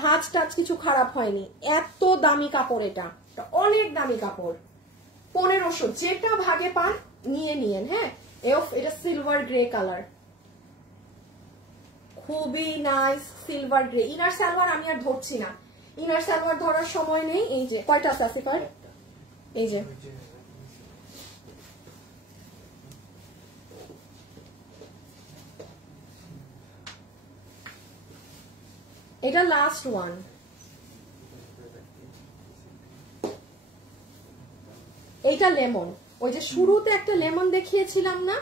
ভাঁজ টাজ কিছু খারাপ হয়নি, এত দামি কাপড়, এটা অনেক দামি কাপড়। 1500 যেটা ভাগে পান নিয়ে নিয়েন। হ্যাঁ এটা সিলভার গ্রে কালার, খুবই nice silver grey. Inner salwar আমি আর ধরছি না, ইনার সালোয়ার ধরার সময় নেই। এই যে কয়টা আছে আসিফার, এই যে এটা লাস্ট ওয়ান। এইটা লেমন, ওই যে শুরুতে একটা লেমন দেখিয়েছিলাম না,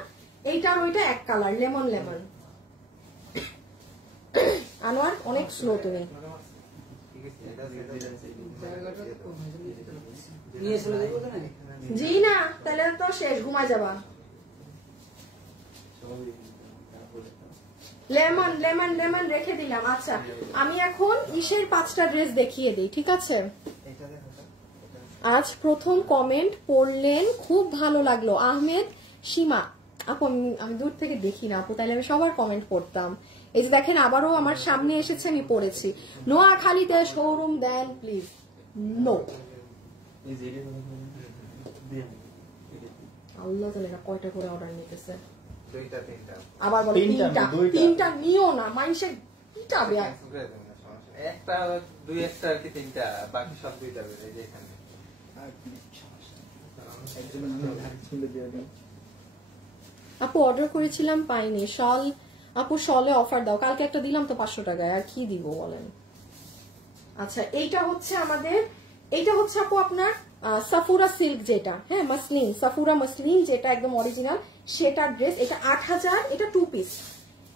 এইটার ওইটা এক কালার, লেমন লেমন। আনোয়ার অনেক স্লো তুমি। জি না, তাহলে তো শেষ, ঘুমায় যাবা। লেমন লেমন লেমন রেখে দিলাম। আচ্ছা আমি এখন ইসের 5টা ড্রেস দেখিয়ে দিই, ঠিক আছে? আজ প্রথম কমেন্ট পড়লেন, খুব ভালো লাগলো। আহমেদ সীমা আপু, আমি দূর থেকে দেখি না আপু, তাহলে আমি সবার কমেন্ট পড়তাম। এই যে দেখেন আবারও আমার সামনে এসেছে, আমি পড়েছি। নোয়াখালীতে শোরুম দেন প্লিজ। নো, আল্লাহ জানে না কয়টা করে অর্ডার নিতেছে। আবার বলে তিনটা নিও না, মানুষের পিটাবে। একটা দুই একটা কি তিনটা, বাকি সব দুইটা বের এই যে এখানে। আপু অর্ডার করেছিলাম পাইনি, শল আপু শলে অফার দাও, কালকে একটা দিলাম তো 500 টাকায়, আর কি দিব বলেন। আচ্ছা এইটা হচ্ছে আমাদের, এইটা হচ্ছে আপু আপনার সাফুরা সিল্ক যেটা, হ্যাঁ মাসলিন, সাফুরা মাসলিন যেটা একদম অরিজিনাল সেটার ড্রেস। এটা 8000, এটা 2 পিস।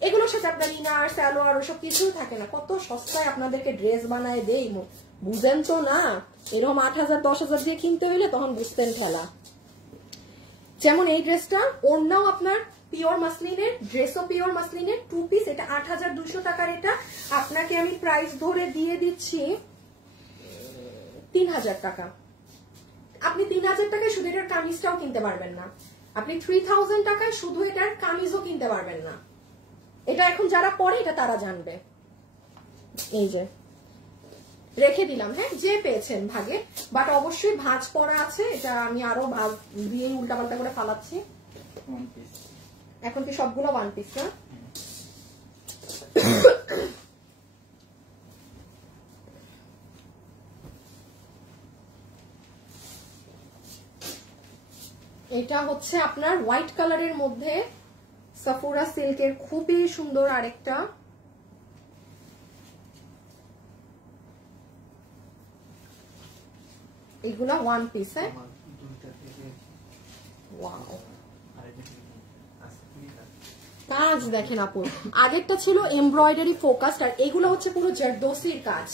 এগুলোর সাথে আপনার ইনার সালোয়ার ওসব কিছুই থাকে না। কত সস্তায় আপনাদেরকে ড্রেস বানায় দেই, বুঝেন তো না? এরকম 8000 10,000 দিয়ে কিনতে হইলে তখন বুঝতেন ঠেলা। যেমন এই ড্রেসটা, ওড়নাও আপনার পিওর মাসলিনের, ড্রেসও পিওর মাসলিনের, 2 পিস। এটা 8200 টাকার। এটা আপনাকে আমি প্রাইস ধরে দিয়ে দিচ্ছি 3000 টাকা। আপনি 3000 টাকায় শুধু এটার কামিজটাও কিনতে পারবেন না, আপনি 3000 টাকায় শুধু এটার কামিজও কিনতে পারবেন না। এটা এখন যারা পরে এটা তারা জানবে। এই যে রেখে দিলাম, হ্যাঁ যে পেয়েছেন ভাগে, বাট অবশ্যই ভাঁজ পড়া আছে, এটা আমি আরো ভাঁজ দিয়ে উল্টাপাল্টা করে ফালাচ্ছি। এখন কি সবগুলো 1 পিস না? এটা হচ্ছে আপনার হোয়াইট কালারের মধ্যে সাফুরা সিল্কের খুবই সুন্দর আরেকটা। এগুলা 1 পিস। হ্যাঁ কাজ দেখেন আপু, আগেরটা ছিল এমব্রয়ডারি ফোকাসড, আর এগুলো হচ্ছে পুরো জারদোসির কাজ।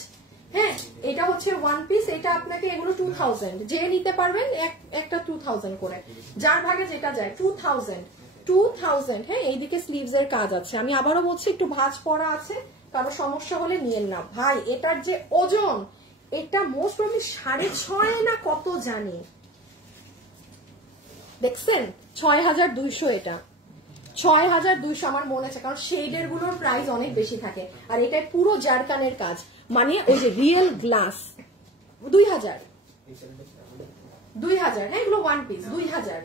হ্যাঁ এটা হচ্ছে 1 পিস। এটা আপনাকে এগুলো 2000, যে নিতে পারবেন একটা 2000 করে, যার ভাগে যেটা যায় 2000। হ্যাঁ এইদিকে স্লিভস এর কাজ আছে। আমি আবারও বলছি একটু ভাঁজ পড়া আছে, কারো সমস্যা হলে নিয়েন না ভাই। এটার যে ওজন, এটা মোস্ট প্রবলি 6.5 না কত জানি, দেখছেন 6200। এটা 6200 আমার মনে আছে, কারণ শেডের গুলোর প্রাইস অনেক বেশি থাকে, আর এটা পুরো জারকানের কাজ, মানে ওই যে রিয়েল গ্লাস। 2000। হ্যাঁ এগুলো 1 পিস 2000।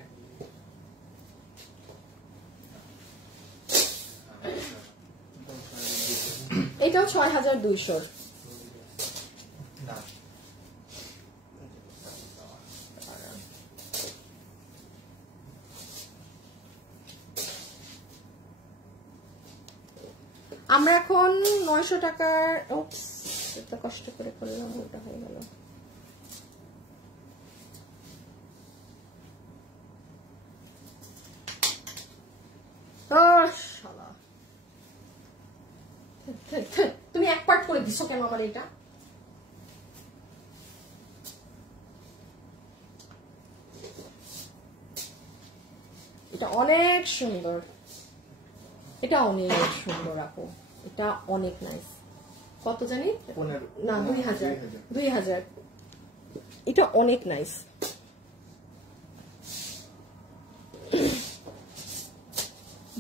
এটাও 6200। আমরা এখন 900 টাকার, এত কষ্ট করে করলাম, ওটা হয়ে গেল। তুমি এক পার্ট করে দিছো কেন আমার এটা? এটা অনেক সুন্দর, এটা অনেক সুন্দর আপু, এটা অনেক নাইস। কত জানি 15 না 2000 এটা অনেক নাইস।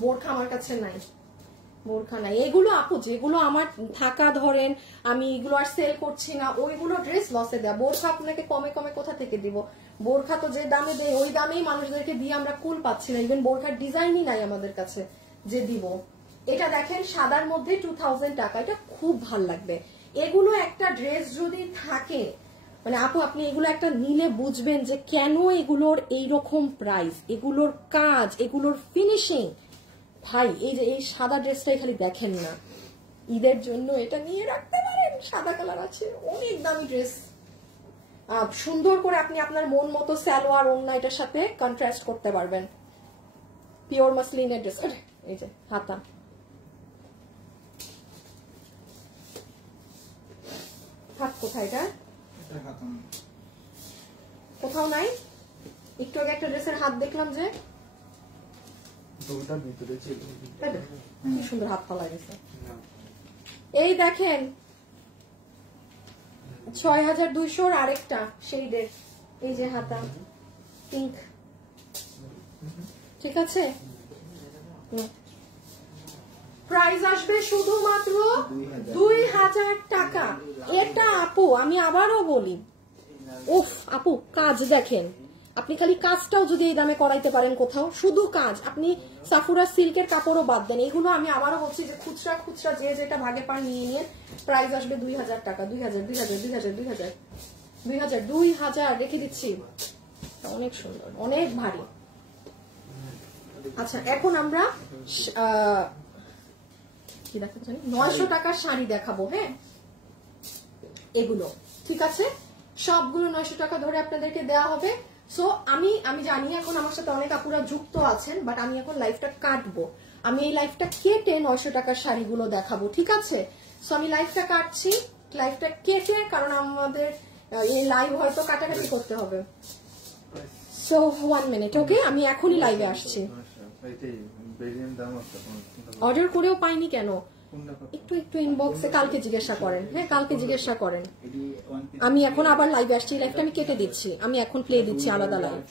বোরখা আমার কাছে নাই, বোরখা নাই। এগুলো আপু যেগুলো আমার থাকা ধরেন, আমি এগুলো আর সেল করছি না, ওইগুলো ড্রেস লসে দেয়। বোরখা আপনাকে কমে কমে কোথা থেকে দিব? বোরখা তো যে দামে দেয় ওই দামেই মানুষদেরকে দিয়ে আমরা কুল পাচ্ছি না। ইভেন বোরখার ডিজাইনই নাই আমাদের কাছে যে দিব। এটা দেখেন সাদার মধ্যে 2000 টাকা, এটা খুব ভাল লাগবে। এগুলো একটা ড্রেস যদি থাকে, মানে আপু আপনি এগুলো একটা নিলে বুঝবেন যে কেন এগুলোর এইরকম প্রাইস, এগুলোর কাজ, এগুলোর ফিনিশিং। ভাই এই যে এই সাদা ড্রেসটাই খালি দেখেন না, ঈদের জন্য এটা নিয়ে রাখতে পারেন। সাদা কালার আছে, অনেক দামি ড্রেস। সুন্দর করে আপনি আপনার মন মতো সালোয়ার ওড়না এটার সাথে কন্ট্রাস্ট করতে পারবেন। পিওর মাসলিনের ড্রেস। এই যে হাতা, হাত কোথায়? এটা কোথাও নাই। একটু আগে একটা ড্রেসের হাত দেখলাম যে ভিতরে ছিল। কি সুন্দর হাত পালা গেছে। এই দেখেন 6200 আরেকটা শেডের, এই যে হাতা পিঙ্ক, ঠিক আছে। প্রাইস আসবে শুধুমাত্র 2000 টাকা। এটা আপু আমি আবারও বলি, উফ আপু কাজ দেখেন, আপনি খালি কাজটাও যদি এই দামে করাইতে পারেন কোথাও, শুধু কাজ, আপনি সাফুরা সিল্কের কাপড়ও বাদ দেন। এগুলো আমি আবারও বলছি যে খুচরা খুচরা যে যেটা ভাগে পান নিয়ে নিয়ে। প্রাইস আসবে 2000 টাকা। 2000 রেখে দিচ্ছি। অনেক সুন্দর, অনেক ভারী। আচ্ছা এখন আমরা কি দেখাবো জানি, 900 টাকার শাড়ি দেখাবো। হ্যাঁ এগুলো ঠিক আছে, সবগুলো 900 টাকা ধরে আপনাদেরকে দেওয়া হবে। সো আমি জানি এখন আমার সাথে অনেক আপুরা যুক্ত আছেন, বাট আমি এখন লাইভটা কাটবো। আমি এই লাইভটা কেটে 900 টাকার শাড়িগুলো দেখাবো, ঠিক আছে। সো আমি লাইভটা কাটছি, লাইভটা কেটে, কারণ আমাদের এই লাইভ হয়তো কাটাকাটি করতে হবে। সো 1 মিনিট, ওকে। আমি এখনই লাইভে আসছি। অর্ডার করেও পাইনি কেন? একটু ইনবক্সে কালকে জিজ্ঞাসা করেন। হ্যাঁ কালকে জিজ্ঞাসা করেন। আমি এখন আবার লাইভে আসছি, লাইভটা আমি কেটে দিচ্ছি, আমি এখন প্লে দিচ্ছি আলাদা লাইভ।